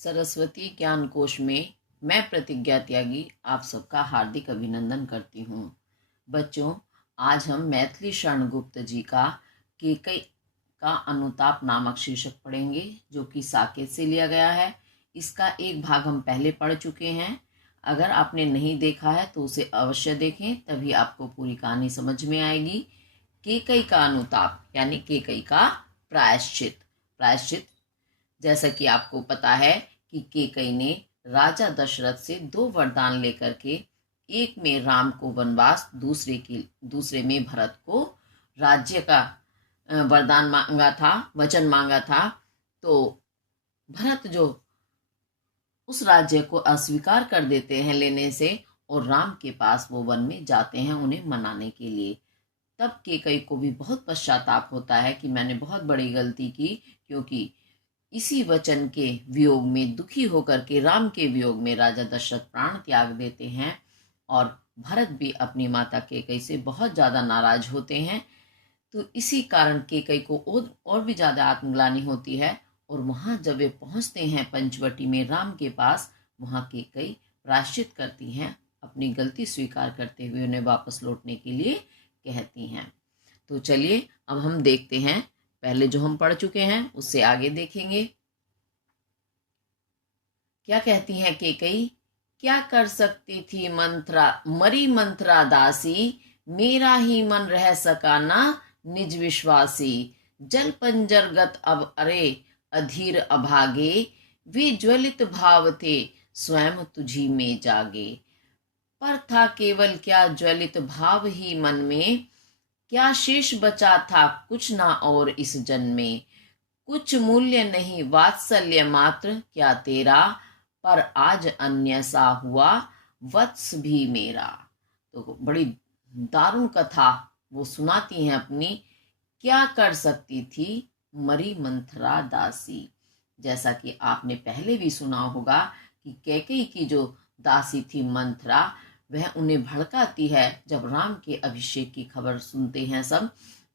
सरस्वती ज्ञान कोश में मैं प्रतिज्ञा त्यागी आप सबका हार्दिक अभिनंदन करती हूँ। बच्चों, आज हम मैथिली शरण गुप्त जी का केकई का अनुताप नामक शीर्षक पढ़ेंगे, जो कि साकेत से लिया गया है। इसका एक भाग हम पहले पढ़ चुके हैं। अगर आपने नहीं देखा है तो उसे अवश्य देखें, तभी आपको पूरी कहानी समझ में आएगी। केकई का अनुताप यानी केकई का प्रायश्चित। प्रायश्चित जैसा कि आपको पता है कि केकई ने राजा दशरथ से 2 वरदान लेकर के, एक में राम को वनवास, दूसरे में भरत को राज्य का वरदान मांगा था, वचन मांगा था। तो भरत जो उस राज्य को अस्वीकार कर देते हैं लेने से, और राम के पास वो वन में जाते हैं उन्हें मनाने के लिए। तब केकई को भी बहुत पश्चाताप होता है कि मैंने बहुत बड़ी गलती की, क्योंकि इसी वचन के वियोग में दुखी होकर के, राम के वियोग में राजा दशरथ प्राण त्याग देते हैं, और भरत भी अपनी माता केकई से बहुत ज़्यादा नाराज होते हैं। तो इसी कारण केकई को और भी ज़्यादा आत्मग्लानि होती है। और वहाँ जब वे पहुँचते हैं पंचवटी में राम के पास, वहाँ केकई प्रायश्चित करती हैं, अपनी गलती स्वीकार करते हुए उन्हें वापस लौटने के लिए कहती हैं। तो चलिए अब हम देखते हैं, पहले जो हम पढ़ चुके हैं उससे आगे देखेंगे। क्या कहती हैं केकई? क्या कर सकती थी मरी मंत्रा दासी, मेरा ही मन रह सका ना निज विश्वासी। जल पंजरगत अब अरे अधीर अभागे, वे ज्वलित भाव थे स्वयं तुझी में जागे। पर था केवल क्या ज्वलित भाव ही मन में, क्या शेष बचा था कुछ ना और इस जन्म में। कुछ मूल्य नहीं वात्सल्य मात्र क्या तेरा, पर आज अन्य सा हुआ वत्स भी मेरा। तो बड़ी दारुण कथा वो सुनाती हैं अपनी। क्या कर सकती थी मरी मंथरा दासी। जैसा कि आपने पहले भी सुना होगा कि कैकेयी की जो दासी थी मंथरा, वह उन्हें भड़काती है। जब राम के अभिषेक की खबर सुनते हैं सब,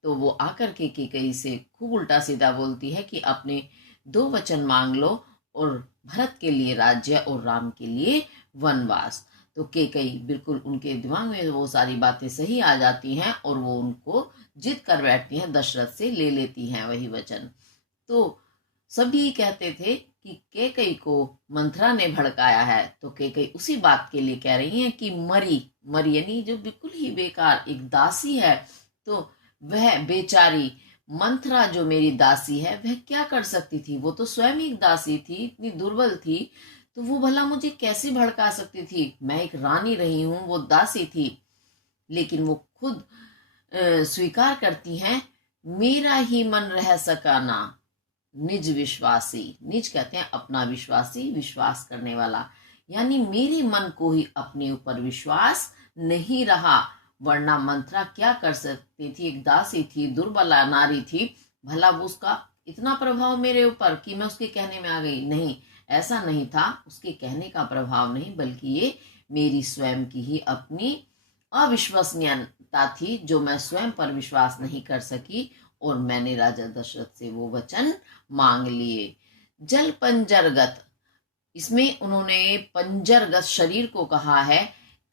तो वो आकर के केकई से खूब उल्टा सीधा बोलती है कि अपने 2 वचन मांग लो, और भरत के लिए राज्य और राम के लिए वनवास। तो केकई बिल्कुल, उनके दिमाग में वो सारी बातें सही आ जाती हैं, और वो उनको जिद कर बैठती हैं, दशरथ से ले लेती हैं वही वचन। तो सभी कहते थे कि केकई को मंथरा ने भड़काया है। तो केकई उसी बात के लिए कह रही हैं कि मरी यानी जो बिल्कुल ही बेकार एक दासी है, तो वह बेचारी मंथरा जो मेरी दासी है, वह क्या कर सकती थी। वो तो स्वयं ही एक दासी थी, इतनी दुर्बल थी, तो वो भला मुझे कैसे भड़का सकती थी। मैं एक रानी रही हूं, वो दासी थी। लेकिन वो खुद स्वीकार करती हैं, मेरा ही मन रह सका ना निज विश्वासी। निज कहते हैं अपना, विश्वासी विश्वास करने वाला, यानी मेरे मन को ही अपने ऊपर विश्वास नहीं रहा। वरना मंथरा क्या कर सकती थी, एक दासी थी, दुर्बला नारी थी, भला वो उसका इतना प्रभाव मेरे ऊपर कि मैं उसके कहने में आ गई। नहीं, ऐसा नहीं था, उसके कहने का प्रभाव नहीं, बल्कि ये मेरी स्वयं की ही अपनी अविश्वसनीयता थी, जो मैं स्वयं पर विश्वास नहीं कर सकी, और मैंने राजा दशरथ से वो वचन मांग लिए। जल पंजरगत, इसमें उन्होंने पंजरगत शरीर को कहा है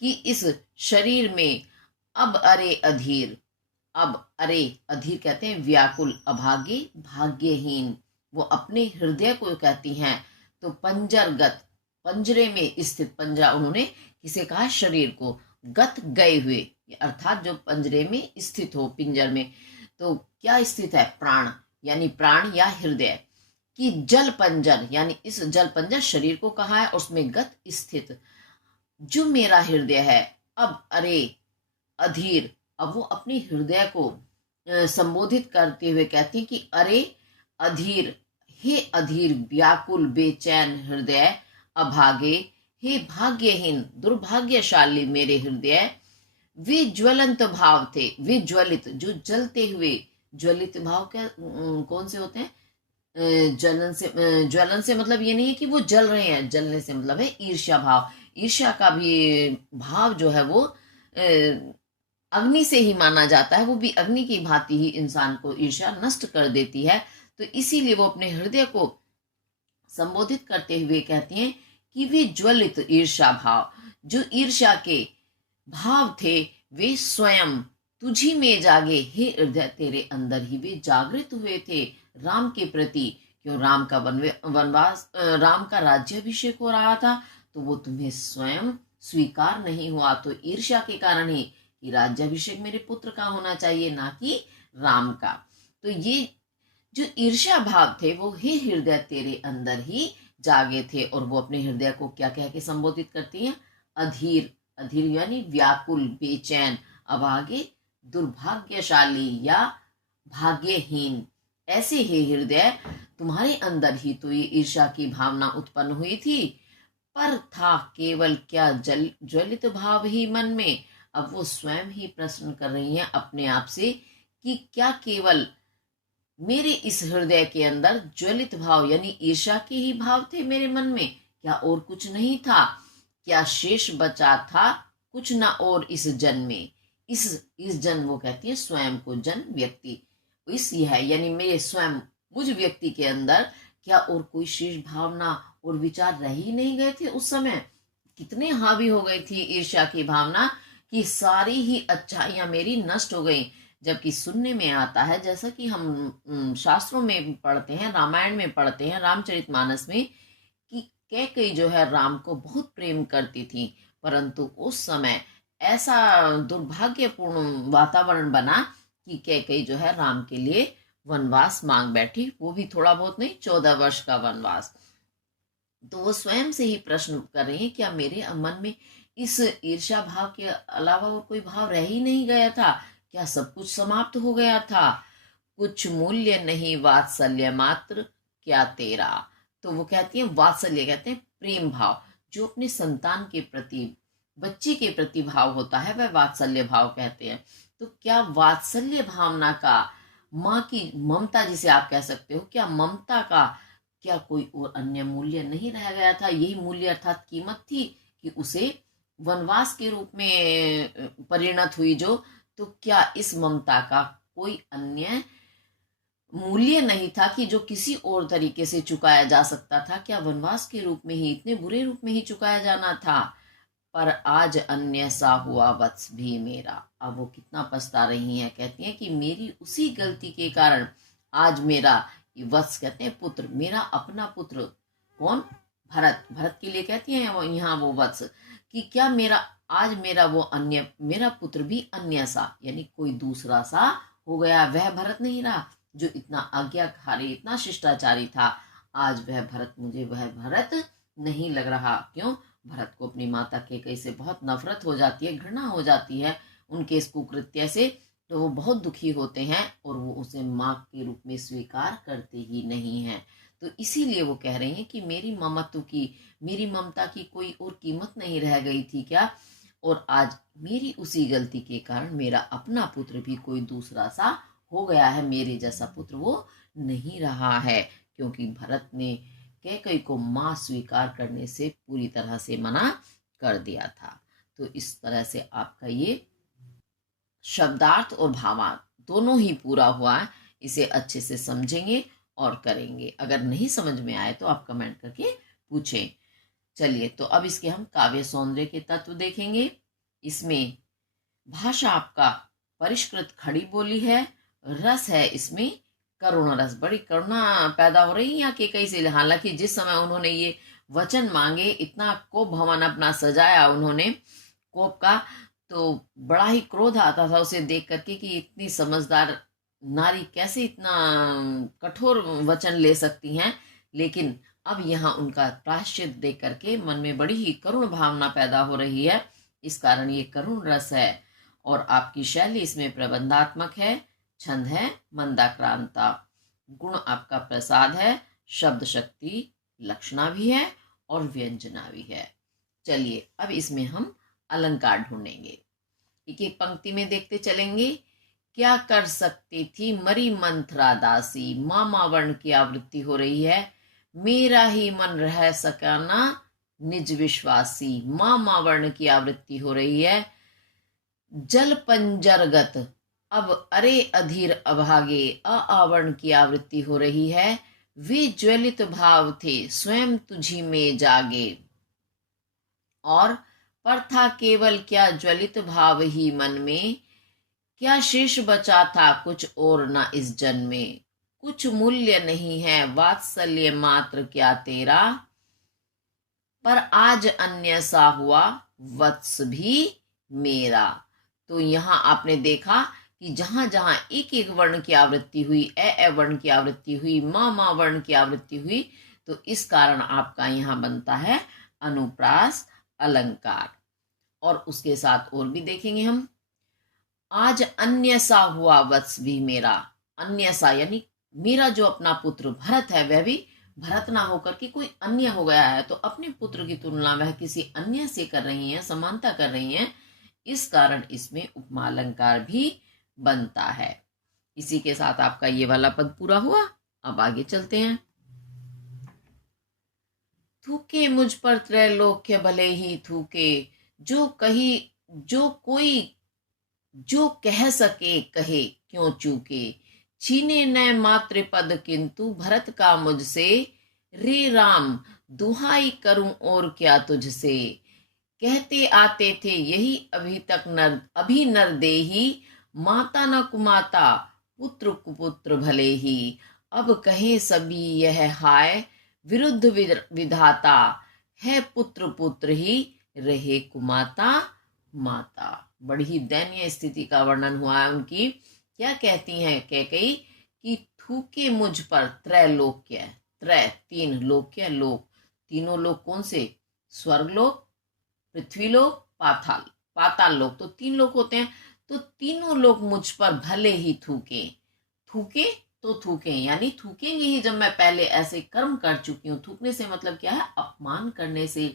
कि इस शरीर में अब अरे अधीर, अब अरे अधीर कहते हैं व्याकुल, अभागे भाग्यहीन, वो अपने हृदय को कहती हैं। तो पंजरगत, पंजरे में स्थित, पंजरा उन्होंने किसे कहा, शरीर को, गत गए हुए, अर्थात जो पंजरे में स्थित हो, पिंजर में। तो क्या स्थित है, प्राण, यानी प्राण या हृदय की। जल पंजर यानी इस जल पंजर शरीर को कहा है, और उसमें गत स्थित जो मेरा हृदय है। अब अरे अधीर, अब वो अपने हृदय को संबोधित करते हुए कहती हैं कि अरे अधीर, हे अधीर व्याकुल बेचैन हृदय, अभागे हे भाग्यहीन दुर्भाग्यशाली मेरे हृदय। वे ज्वलंत भाव थे, वे ज्वलित, जो जलते हुए, ज्वलित भाव क्या कौन से होते हैं, ज्वलन से मतलब ये नहीं है कि वो जल रहे हैं, जलने से मतलब है ईर्ष्या भाव। ईर्ष्या का भी भाव जो है वो अग्नि से ही माना जाता है, वो भी अग्नि की भांति ही इंसान को ईर्ष्या नष्ट कर देती है। तो इसीलिए वो अपने हृदय को संबोधित करते हुए कहते हैं कि वे ज्वलित ईर्ष्या भाव, जो ईर्ष्या के भाव थे, वे स्वयं तुझी में जागे हे हृदय, तेरे अंदर ही वे जागृत हुए थे राम के प्रति। क्यों? राम का वनवास, राम का राज्याभिषेक हो रहा था, तो वो तुम्हें स्वयं स्वीकार नहीं हुआ, तो ईर्ष्या के कारण ही कि राज्याभिषेक मेरे पुत्र का होना चाहिए, ना कि राम का। तो ये जो ईर्ष्या भाव थे वो हे हृदय तेरे अंदर ही जागे थे। और वो अपने हृदय को क्या कह के संबोधित करती हैं? अधीर। अधीर यानी व्याकुल, बेचैन, अभागे, दुर्भाग्यशाली या भाग्यहीन। ऐसे हे हृदय, तुम्हारे अंदर ही तो ये ईर्ष्या की भावना उत्पन्न हुई थी, पर था केवल क्या ज्वलित भाव ही मन में। अब वो स्वयं ही प्रश्न कर रही हैं अपने आप से कि क्या केवल मेरे इस हृदय के अंदर ज्वलित भाव यानी ईर्ष्या के ही भाव थे मेरे मन में? क्या और कुछ नहीं था? क्या शेष बचा था कुछ ना और इस जन्म में? इस जन्म, वो कहती है स्वयं को, जन्म व्यक्ति, इस यह यानी मेरे स्वयं मुझ व्यक्ति के अंदर क्या और कोई शेष भावना और विचार रह ही नहीं गए थे उस समय? कितने हावी हो गई थी ईर्ष्या की भावना कि सारी ही अच्छाइयां मेरी नष्ट हो गई। जबकि सुनने में आता है, जैसा कि हम शास्त्रों में पढ़ते हैं, रामायण में पढ़ते हैं, रामचरितमानस में, कि कैकेयी जो है राम को बहुत प्रेम करती थी, परंतु उस समय ऐसा दुर्भाग्यपूर्ण वातावरण बना कि कैकेयी जो है राम के लिए वनवास मांग बैठी, वो भी थोड़ा बहुत नहीं, 14 वर्ष का वनवास। तो वो स्वयं से ही प्रश्न कर रही है, क्या मेरे मन में इस ईर्ष्या भाव के अलावा और कोई भाव रह ही नहीं गया था? क्या सब कुछ समाप्त हो गया था? कुछ मूल्य नहीं वात्सल्य मात्र क्या तेरा। तो वो कहती है वात्सल्य, कहते हैं प्रेम भाव, जो अपने संतान के प्रति, बच्चे के प्रति भाव होता है, वह वात्सल्य भाव कहते हैं। तो क्या वात्सल्य भावना का, माँ की ममता जिसे आप कह सकते हो, क्या ममता का क्या कोई और अन्य मूल्य नहीं रह गया था? यही मूल्य अर्थात कीमत थी कि उसे वनवास के रूप में परिणत हुई जो, तो क्या इस ममता का कोई अन्य मूल्य नहीं था कि जो किसी और तरीके से चुकाया जा सकता था? क्या वनवास के रूप में ही, इतने बुरे रूप में ही चुकाया जाना था? पर आज अन्य सा हुआ वत्स भी मेरा। अब वो कितना पछता रही हैं, कहती हैं कि मेरी उसी गलती के कारण आज मेरा वत्स, कहते हैं पुत्र, मेरा अपना पुत्र, कौन? भरत। भरत के लिए कहती हैं वो यहाँ वो वत्स, कि क्या मेरा आज मेरा वो अन्य, मेरा पुत्र भी अन्य सा यानी कोई दूसरा सा हो गया। वह भरत नहीं रहा जो इतना आज्ञाकारी, इतना शिष्टाचारी था। आज वह भरत, मुझे वह भरत नहीं लग रहा। क्यों? भरत को अपनी माता कैकेयी से बहुत नफरत हो जाती है, घृणा हो जाती है उनके इस कुकृत्य से। तो वो बहुत दुखी होते हैं और वो उसे माँ के रूप में स्वीकार करते ही नहीं हैं। तो इसीलिए वो कह रहे हैं कि मेरी ममत्व की, मेरी ममता की कोई और कीमत नहीं रह गई थी क्या? और आज मेरी उसी गलती के कारण मेरा अपना पुत्र भी कोई दूसरा सा हो गया है, मेरे जैसा पुत्र वो नहीं रहा है, क्योंकि भरत ने कैकेयी को मां स्वीकार करने से पूरी तरह से मना कर दिया था। तो इस तरह से आपका ये शब्दार्थ और भावार्थ दोनों ही पूरा हुआ है। इसे अच्छे से समझेंगे और करेंगे। अगर नहीं समझ में आए तो आप कमेंट करके पूछें। चलिए, तो अब इसके हम काव्य सौंदर्य के तत्व देखेंगे। इसमें भाषा आपका परिष्कृत खड़ी बोली है, रस है इसमें करुण रस, बड़ी करुणा पैदा हो रही है यहाँ कैकेयी से। हालांकि जिस समय उन्होंने ये वचन मांगे, इतना कोप भवन अपना सजाया उन्होंने, कोप का, तो बड़ा ही क्रोध आता था उसे देख करके कि इतनी समझदार नारी कैसे इतना कठोर वचन ले सकती हैं। लेकिन अब यहाँ उनका प्रायश्चित देख करके मन में बड़ी ही करुण भावना पैदा हो रही है। इस कारण ये करुण रस है। और आपकी शैली इसमें प्रबंधात्मक है, छंद है मंदाक्रांता, गुण आपका प्रसाद है, शब्द शक्ति लक्षणा भी है और व्यंजना भी है। चलिए, अब इसमें हम अलंकार ढूंढेंगे, एक एक पंक्ति में देखते चलेंगे। क्या कर सकती थी मरी मंथरा दासी, मामा वर्ण की आवृत्ति हो रही है। मेरा ही मन रह सकाना निज विश्वासी, मामा वर्ण की आवृत्ति हो रही है। जल पंजरगत, अब अरे अधीर अभागे, आवर्ण की आवृत्ति हो रही है। वे ज्वलित भाव थे स्वयं तुझी में जागे। और पर था केवल क्या ज्वलित भाव ही मन में, क्या शेष बचा था कुछ और न इस जन्म में। कुछ मूल्य नहीं है वात्सल्य मात्र क्या तेरा, पर आज अन्य सा हुआ वत्स भी मेरा। तो यहाँ आपने देखा कि जहां जहां एक एक वर्ण की आवृत्ति हुई, ए वर्ण की आवृत्ति हुई, मा वर्ण की आवृत्ति हुई, तो इस कारण आपका यहाँ बनता है अनुप्रास अलंकार। और उसके साथ और भी देखेंगे हम। आज अन्य सा हुआ वत्स भी मेरा। अन्य सा यानी मेरा जो अपना पुत्र भरत है वह भी भरत ना होकर के कोई अन्य हो गया है, तो अपने पुत्र की तुलना वह किसी अन्य से कर रही हैं, समानता कर रही हैं, इस कारण इसमें उपमा अलंकार भी बनता है। इसी के साथ आपका ये वाला पद पूरा हुआ। अब आगे चलते हैं। थूके मुझ पर त्रैलोक्य भले ही थूके, जो कोई जो कह सके कहे क्यों चूके। छीने न मात्र पद किंतु भरत का मुझसे, रे राम दुहाई करूं और क्या तुझसे। कहते आते थे यही अभी नर देही, माता न कुमाता पुत्र कुपुत्र भले ही। अब कहे सभी यह हाय विरुद्ध विधाता, है पुत्र पुत्र ही रहे कुमाता माता। बड़ी ही दयनीय स्थिति का वर्णन हुआ है उनकी। क्या कहती हैं कैकेयी कि थूके मुझ पर त्रैलोक्य, त्रय तीन, लोक्य लोक, तीनों लोक कौन से, स्वर्गलोक, पृथ्वीलोक, पाताल लोक, तो तीन लोक होते हैं। तो तीनों लोग मुझ पर भले ही थूके। थूके तो थूके यानी थूकेंगे ही जब मैं पहले ऐसे कर्म कर चुकी हूँ। थूकने से मतलब क्या है, अपमान करने से,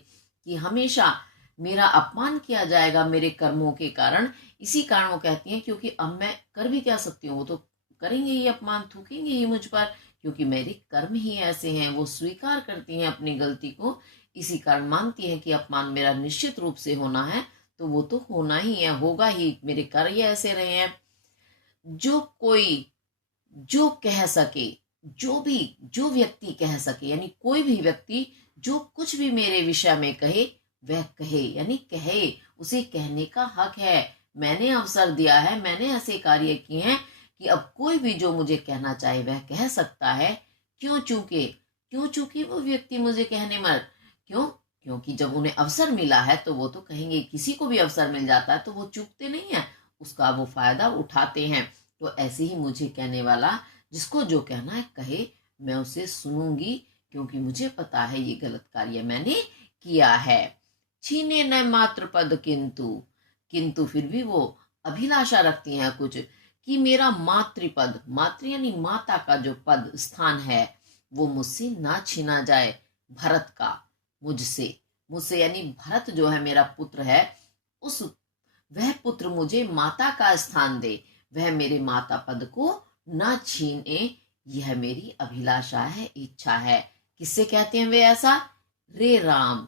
कि हमेशा मेरा अपमान किया जाएगा मेरे कर्मों के कारण। इसी कारण वो कहती हैं क्योंकि अब मैं कर भी क्या सकती हूँ, वो तो करेंगे ही अपमान, थूकेंगे ही मुझ पर, क्योंकि मेरे कर्म ही ऐसे हैं। वो स्वीकार करती हैं अपनी गलती को, इसी कारण मानती है कि अपमान मेरा निश्चित रूप से होना है, तो वो तो होना ही है, होगा ही, मेरे कार्य ऐसे रहे हैं। जो कह सके, जो व्यक्ति कह सके, यानी कोई भी व्यक्ति जो कुछ भी मेरे विषय में कहे वह कहे, यानी कहे, उसे कहने का हक है। मैंने अवसर दिया है, मैंने ऐसे कार्य किए हैं कि अब कोई भी जो मुझे कहना चाहे वह कह सकता है। क्यों चूके वो व्यक्ति मुझे कहने मर, क्योंकि जब उन्हें अवसर मिला है तो वो तो कहेंगे। किसी को भी अवसर मिल जाता है तो वो चूकते नहीं है, उसका वो फायदा उठाते हैं। तो ऐसे ही मुझे कहने वाला जिसको जो कहना है कहे, मैं उसे सुनूंगी, क्योंकि मुझे पता है ये गलत कार्य मैंने किया है। छीने न मात्र पद किंतु फिर भी वो अभिलाषा रखती हैं कुछ, कि मेरा मातृपद, मातृ यानी माता का जो पद स्थान है वो मुझसे ना छीना जाए। भरत का मुझसे यानी भरत जो है मेरा पुत्र है, वह पुत्र मुझे माता का स्थान दे, वह मेरे माता पद को ना छीने, यह मेरी अभिलाषा है, इच्छा है। किससे कहते हैं वे ऐसा, रे राम,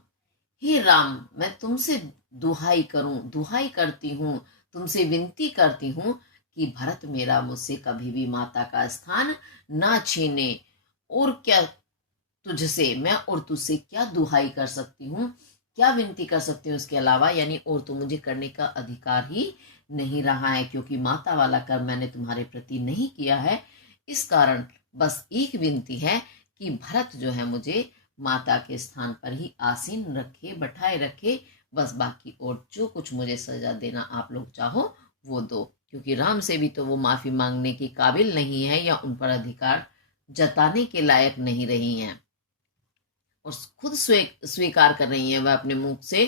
हे राम, मैं तुमसे दुहाई करती हूँ, तुमसे विनती करती हूँ कि भरत मेरा मुझसे कभी भी माता का स्थान ना छीने। और क्या तुझसे, मैं और तुझसे क्या दुहाई कर सकती हूँ, क्या विनती कर सकती हूँ इसके अलावा, यानी और तो मुझे करने का अधिकार ही नहीं रहा है, क्योंकि माता वाला कर्म मैंने तुम्हारे प्रति नहीं किया है। इस कारण बस एक विनती है कि भरत जो है मुझे माता के स्थान पर ही आसीन रखे, बैठाए रखे, बस बाकी और जो कुछ मुझे सजा देना आप लोग चाहो वो दो, क्योंकि राम से भी तो वो माफी मांगने के काबिल नहीं है या उन पर अधिकार जताने के लायक नहीं रही हैं, और खुद स्वीकार कर रही हैं वह अपने मुख से।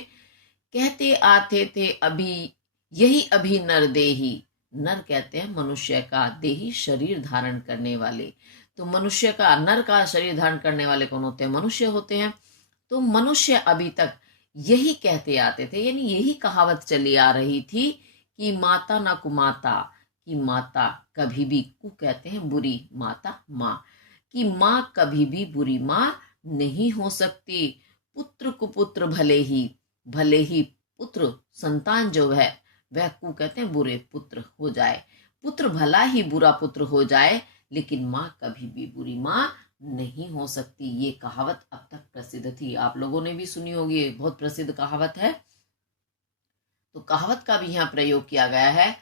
कहते आते थे अभी नर देही, नर कहते हैं मनुष्य का, देही शरीर धारण करने वाले, तो मनुष्य का, नर का शरीर धारण करने वाले कौन होते हैं, मनुष्य होते हैं। तो मनुष्य अभी तक यही कहते आते थे, यानी यही कहावत चली आ रही थी कि माता ना कुमाता, कि माता कभी भी, कु कहते हैं बुरी, माता माँ, कि माँ कभी भी बुरी माँ नहीं हो सकती। पुत्र कुपुत्र भले ही पुत्र संतान जो है वह कु कहते हैं बुरे पुत्र हो जाए, पुत्र भला ही बुरा पुत्र हो जाए, लेकिन माँ कभी भी बुरी माँ नहीं हो सकती। ये कहावत अब तक प्रसिद्ध थी, आप लोगों ने भी सुनी होगी, बहुत प्रसिद्ध कहावत है। तो कहावत का भी यहाँ प्रयोग किया गया है।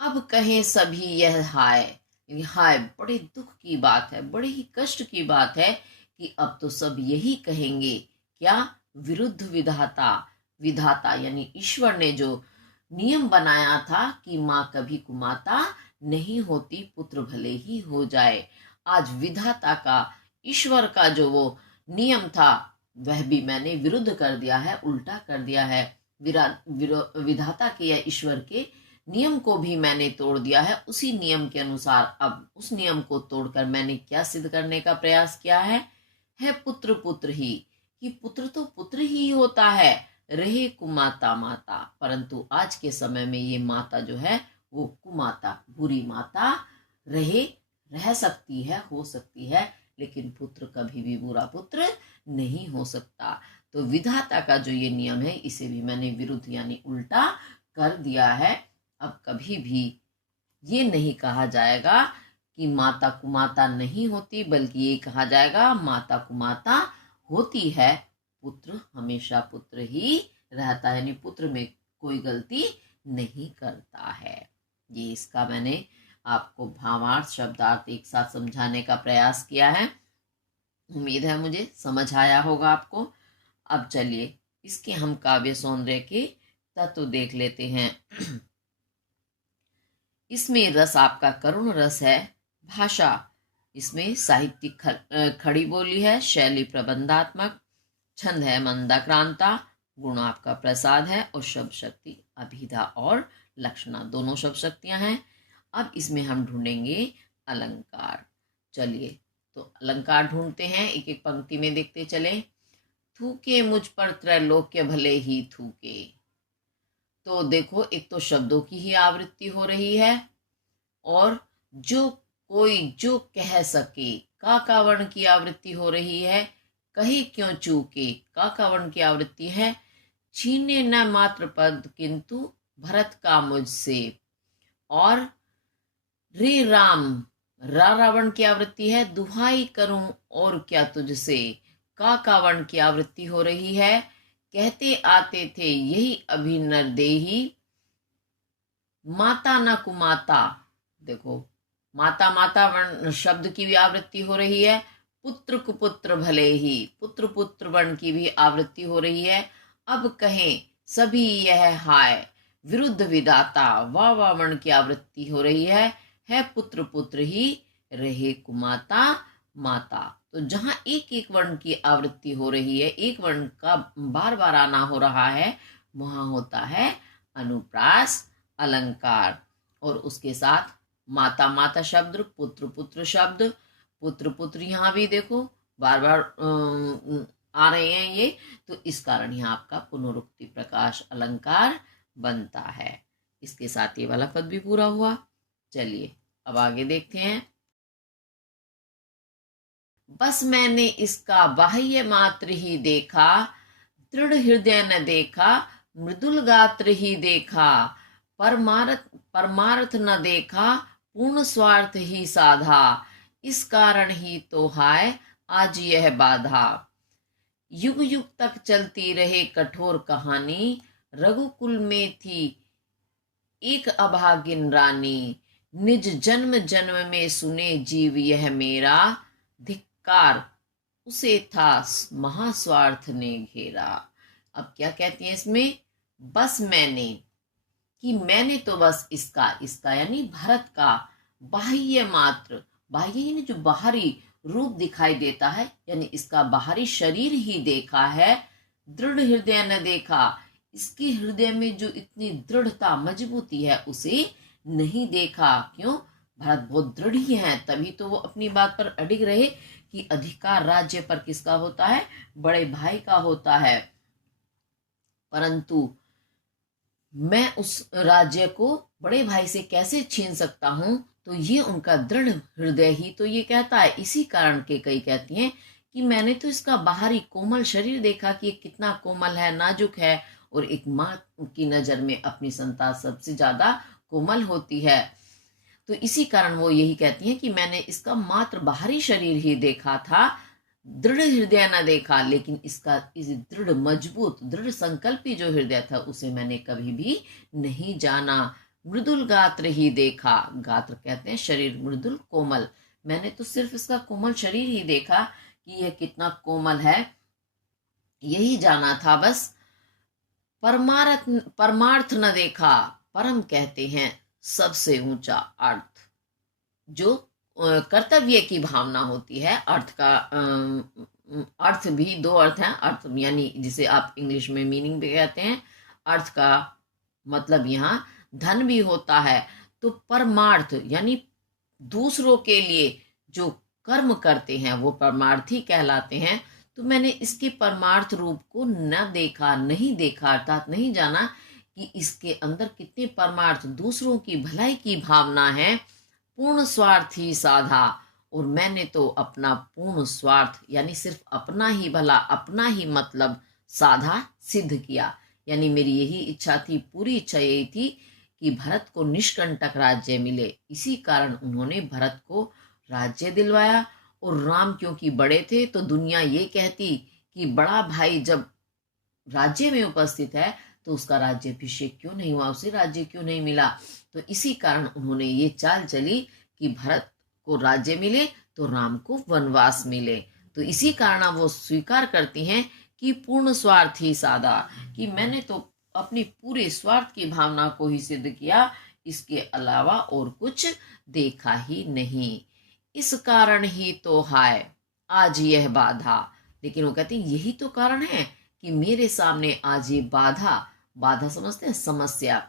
अब कहें सभी यह हाय, हाय बड़े दुख की बात है, बड़े ही कष्ट की बात है कि अब तो सब यही कहेंगे, क्या? विरुद्ध विधाता, विधाता यानी ईश्वर ने जो नियम बनाया था कि माँ कभी कुमाता नहीं होती, पुत्र भले ही हो जाए, आज विधाता का, ईश्वर का जो वो नियम था वह भी मैंने विरुद्ध कर दिया है, उल्टा कर दिया है। विधाता के या ईश्वर के नियम को भी मैंने तोड़ दिया है। उसी नियम के अनुसार अब उस नियम को तोड़कर मैंने क्या सिद्ध करने का प्रयास किया है पुत्र पुत्र ही, कि पुत्र तो पुत्र ही होता है, रहे कुमाता माता। परंतु आज के समय में ये माता जो है वो कुमाता, बुरी माता रह सकती है, हो सकती है, लेकिन पुत्र कभी भी बुरा पुत्र नहीं हो सकता। तो विधाता का जो ये नियम है इसे भी मैंने विरुद्ध यानी उल्टा कर दिया है। अब कभी भी ये नहीं कहा जाएगा कि माता कुमाता नहीं होती, बल्कि ये कहा जाएगा माता कुमाता होती है, पुत्र हमेशा पुत्र ही रहता है, यानी पुत्र में कोई गलती नहीं करता है। ये इसका मैंने आपको भावार्थ शब्दार्थ एक साथ समझाने का प्रयास किया है। उम्मीद है मुझे समझ आया होगा आपको। अब चलिए इसके हम काव्य सौंदर्य के तत्व देख लेते हैं। इसमें रस आपका करुण रस है, भाषा इसमें साहित्यिक खड़ी बोली है, शैली प्रबंधात्मक, छंद है मंदाक्रांता, गुण आपका प्रसाद है, और शब्द शक्ति अभिधा और लक्षणा दोनों शब्द शक्तियां हैं। अब इसमें हम ढूंढेंगे अलंकार। चलिए तो अलंकार ढूंढते हैं, एक एक पंक्ति में देखते चले। थूके मुझ पर त्रैलोक्य भले ही थूके। तो देखो एक तो शब्दों की ही आवृत्ति हो रही है, और जो कोई जो कह सके, का वर्ण की आवृत्ति हो रही है, कही क्यों चूके, का वर्ण की आवृत्ति है, छीने न मात्र पद किंतु भरत का मुझसे, और रे राम रा रावण की आवृत्ति है, दुहाई करूं और क्या तुझसे, का वर्ण की आवृत्ति हो रही है, कहते आते थे यही अभिनर देही, माता न कुमाता, देखो माता माता वर्ण शब्द की भी आवृत्ति हो रही है, पुत्र कुपुत्र भले ही, पुत्र पुत्र वर्ण की भी आवृत्ति हो रही है। अब कहें सभी यह हाय, विरुद्ध विधाता वाह वर्ण की आवृत्ति हो रही है पुत्र पुत्र ही, रहे कुमाता माता। तो जहां एक एक वर्ण की आवृत्ति हो रही है, एक वर्ण का बार बार आना हो रहा है, वहां होता है अनुप्रास अलंकार। और उसके साथ माता माता शब्द, पुत्र पुत्र शब्द, पुत्र पुत्र यहाँ भी देखो बार बार आ रहे हैं ये, तो इस कारण यहाँ आपका पुनरुक्ति प्रकाश अलंकार बनता है। इसके साथ ये वाला पद भी पूरा हुआ। चलिए अब आगे देखते हैं। बस मैंने इसका बाह्य मात्र ही देखा, दृढ़ हृदय न देखा, मृदुल गात्र ही देखा, परमार्थ न देखा, पूर्ण स्वार्थ ही साधा, इस कारण ही तो हाय आज यह बाधा। युग युग तक चलती रहे कठोर कहानी, रघुकुल में थी एक अभागिन रानी, निज जन्म जन्म में सुने जीव यह मेरा, धिक्कार उसे था महास्वार्थ ने घेरा। अब क्या कहती हैं इसमें, बस मैंने, कि मैंने तो बस इसका यानी भरत का बाह्य मात्र, बाह्य यानी जो बाहरी रूप दिखाई देता है, यानी इसका बाहरी शरीर ही देखा है, दृढ़ हृदय न देखा, इसके हृदय में जो इतनी दृढ़ता मजबूती है उसे नहीं देखा। क्यों? भरत बहुत दृढ़ ही है, तभी तो वो अपनी बात पर अडिग रहे कि अधिकार राज्य पर किसका होता है, बड़े भाई का होता है, परंतु मैं उस राज्य को बड़े भाई से कैसे छीन सकता हूं। तो ये उनका दृढ़ हृदय ही तो ये कहता है। इसी कारण के कई कहती हैं कि मैंने तो इसका बाहरी कोमल शरीर देखा कि ये कितना कोमल है, नाजुक है, और एक माँ की नजर में अपनी संतान सबसे ज्यादा कोमल होती है। तो इसी कारण वो यही कहती हैं कि मैंने इसका मात्र बाहरी शरीर ही देखा था, दृढ़ हृदय न देखा, लेकिन इसका इस दृढ़ मजबूत दृढ़ संकल्पी जो हृदय था उसे मैंने कभी भी नहीं जाना। मृदुल गात्र ही देखा, गात्र कहते हैं शरीर, मृदुल कोमल, मैंने तो सिर्फ इसका कोमल शरीर ही देखा कि यह कितना कोमल है, यही जाना था बस। परमार्थ न देखा, परम कहते हैं सबसे ऊंचा अर्थ, जो कर्तव्य की भावना होती है। अर्थ का अर्थ भी दो अर्थ हैं, अर्थ यानी जिसे आप इंग्लिश में मीनिंग भी कहते हैं, अर्थ का मतलब यहाँ धन भी होता है। तो परमार्थ यानी दूसरों के लिए जो कर्म करते हैं वो परमार्थी कहलाते हैं। तो मैंने इसके परमार्थ रूप को न देखा, नहीं देखा, अर्थात नहीं जाना कि इसके अंदर कितने परमार्थ, दूसरों की भलाई की भावना है। पूर्ण स्वार्थ ही साधा, और मैंने तो अपना पूर्ण स्वार्थ यानी सिर्फ अपना ही भला, अपना ही मतलब साधा, सिद्ध किया। यानी मेरी यही इच्छा थी, पूरी इच्छा यही थी कि भरत को निष्कंटक राज्य मिले। इसी कारण उन्होंने भरत को राज्य दिलवाया। और राम क्योंकि बड़े थे तो दुनिया ये कहती कि बड़ा भाई जब राज्य में उपस्थित है तो उसका राज्याभिषेक क्यों नहीं हुआ, उसे राज्य क्यों नहीं मिला। तो इसी कारण उन्होंने ये चाल चली कि भरत को राज्य मिले तो राम को वनवास मिले। तो इसी कारण वो स्वीकार करती हैं कि पूर्ण स्वार्थ ही साधा, कि मैंने तो अपनी पूरे स्वार्थ की भावना को ही सिद्ध किया, इसके अलावा और कुछ देखा ही नहीं। इस कारण ही तो हाय आज यह बाधा, लेकिन वो कहते हैं यही तो कारण है कि मेरे सामने आज ये बाधा, बाधा समझते हैं, समस्या,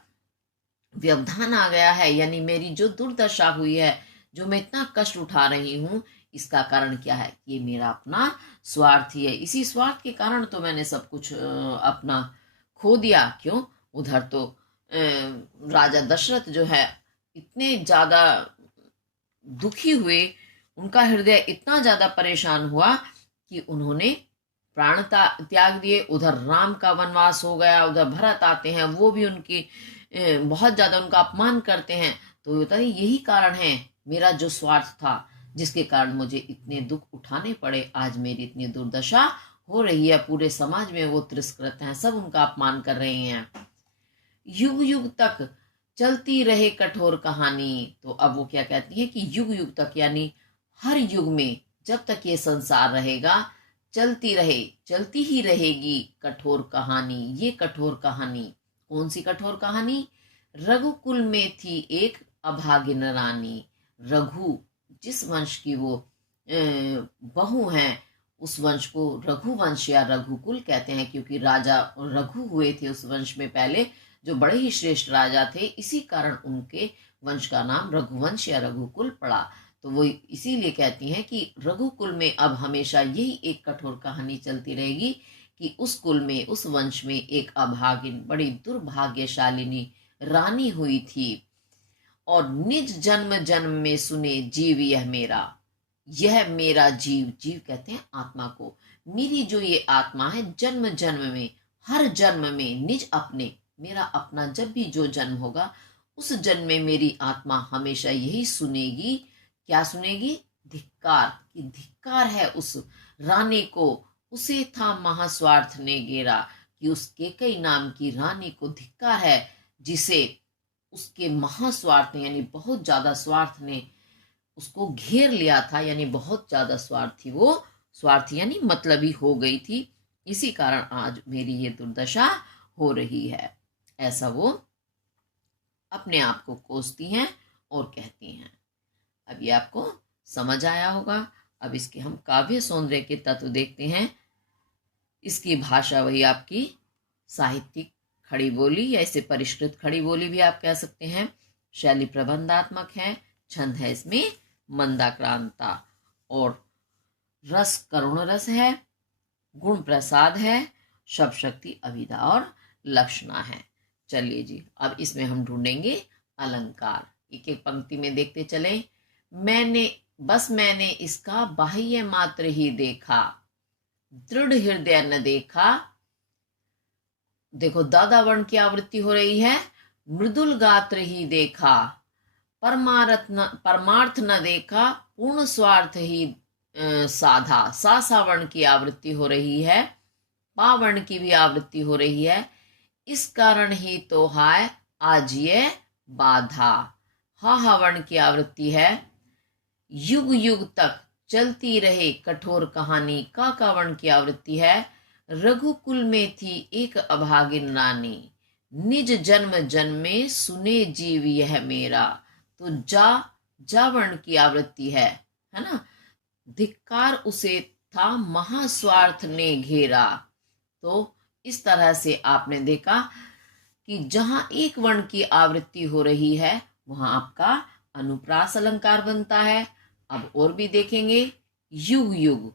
व्यवधान आ गया है। यानी मेरी जो दुर्दशा हुई है, जो मैं इतना कष्ट उठा रही हूं, इसका कारण क्या है? ये मेरा अपना स्वार्थ ही है। इसी स्वार्थ के कारण तो मैंने सब कुछ अपना खो दिया। क्यों? उधर तो राजा दशरथ जो है इतने ज्यादा दुखी हुए, उनका हृदय इतना ज्यादा परेशान हुआ कि उन्होंने प्राण त्याग दिए। उधर राम का वनवास हो गया, उधर भरत आते हैं, वो भी उनकी बहुत ज्यादा उनका अपमान करते हैं। तो होता है यही कारण है, मेरा जो स्वार्थ था जिसके कारण मुझे इतने दुख उठाने पड़े, आज मेरी इतनी दुर्दशा हो रही है। पूरे समाज में वो तिरस्कृत हैं, सब उनका अपमान कर रहे हैं। युग युग तक चलती रहे कठोर कहानी। तो अब वो क्या कहती है कि युग युग तक, यानी हर युग में जब तक ये संसार रहेगा चलती रहे, चलती ही रहेगी कठोर कहानी। ये कठोर कहानी कौन सी कठोर कहानी? रघुकुल में थी एक अभागिन रानी। रघु जिस वंश की वो बहू हैं, उस वंश को रघुवंश या रघुकुल कहते हैं, क्योंकि राजा रघु हुए थे उस वंश में पहले, जो बड़े ही श्रेष्ठ राजा थे। इसी कारण उनके वंश का नाम रघुवंश या रघुकुल पड़ा। तो वो इसीलिए कहती हैं कि रघुकुल में अब हमेशा यही एक कठोर कहानी चलती रहेगी कि उस कुल में, उस वंश में एक अभागिन, बड़ी दुर्भाग्यशालिनी रानी हुई थी। और निज जन्म जन्म में सुने जीव यह मेरा जीव, जीव कहते हैं आत्मा को, मेरी जो ये आत्मा है जन्म जन्म में, हर जन्म में निज अपने, मेरा अपना जब भी जो जन्म होगा उस जन्म में मेरी आत्मा हमेशा यही सुनेगी। क्या सुनेगी? धिक्कार, कि धिक्कार है उस रानी को, उसे था महास्वार्थ ने घेरा, कि उस केकई नाम की रानी को धिक्कार है, जिसे उसके महास्वार्थ ने, यानी बहुत ज्यादा स्वार्थ ने उसको घेर लिया था। यानी बहुत ज्यादा स्वार्थी, वो स्वार्थी यानी मतलबी हो गई थी। इसी कारण आज मेरी ये दुर्दशा हो रही है, ऐसा वो अपने आप को कोसती हैं और कहती हैं। अब ये आपको समझ आया होगा। अब इसके हम काव्य सौंदर्य के तत्व देखते हैं। इसकी भाषा वही आपकी साहित्यिक खड़ी बोली, या इसे परिष्कृत खड़ी बोली भी आप कह सकते हैं। शैली प्रबंधात्मक है, छंद है इसमें मंदाक्रांता, और रस करुण रस है, गुण प्रसाद है, शब्द शक्ति अभिधा और लक्षणा है। चलिए जी, अब इसमें हम ढूंढेंगे अलंकार। एक एक पंक्ति में देखते चले। मैंने इसका बाह्य मात्र ही देखा, दृढ़ हृदय न देखा। देखो दादा वर्ण की आवृत्ति हो रही है। मृदुल गात्र ही देखा, परमार्थ न देखा, पूर्ण स्वार्थ ही साधा। सा वर्ण की आवृत्ति हो रही है, पा वर्ण की भी आवृत्ति हो रही है। इस कारण ही तो हाय आज ये बाधा। हा वर्ण की आवृत्ति है। युग युग तक चलती रहे कठोर कहानी। का वर्ण की आवृत्ति है। रघुकुल में थी एक अभागिन रानी, निज जन्म जन्मे सुने जीव यह मेरा। तो जा वर्ण की आवृत्ति है ना। धिक्कार उसे था महास्वार्थ ने घेरा। तो इस तरह से आपने देखा कि जहां एक वर्ण की आवृत्ति हो रही है वहां आपका अनुप्रास अलंकार बनता है। अब और भी देखेंगे। युग युग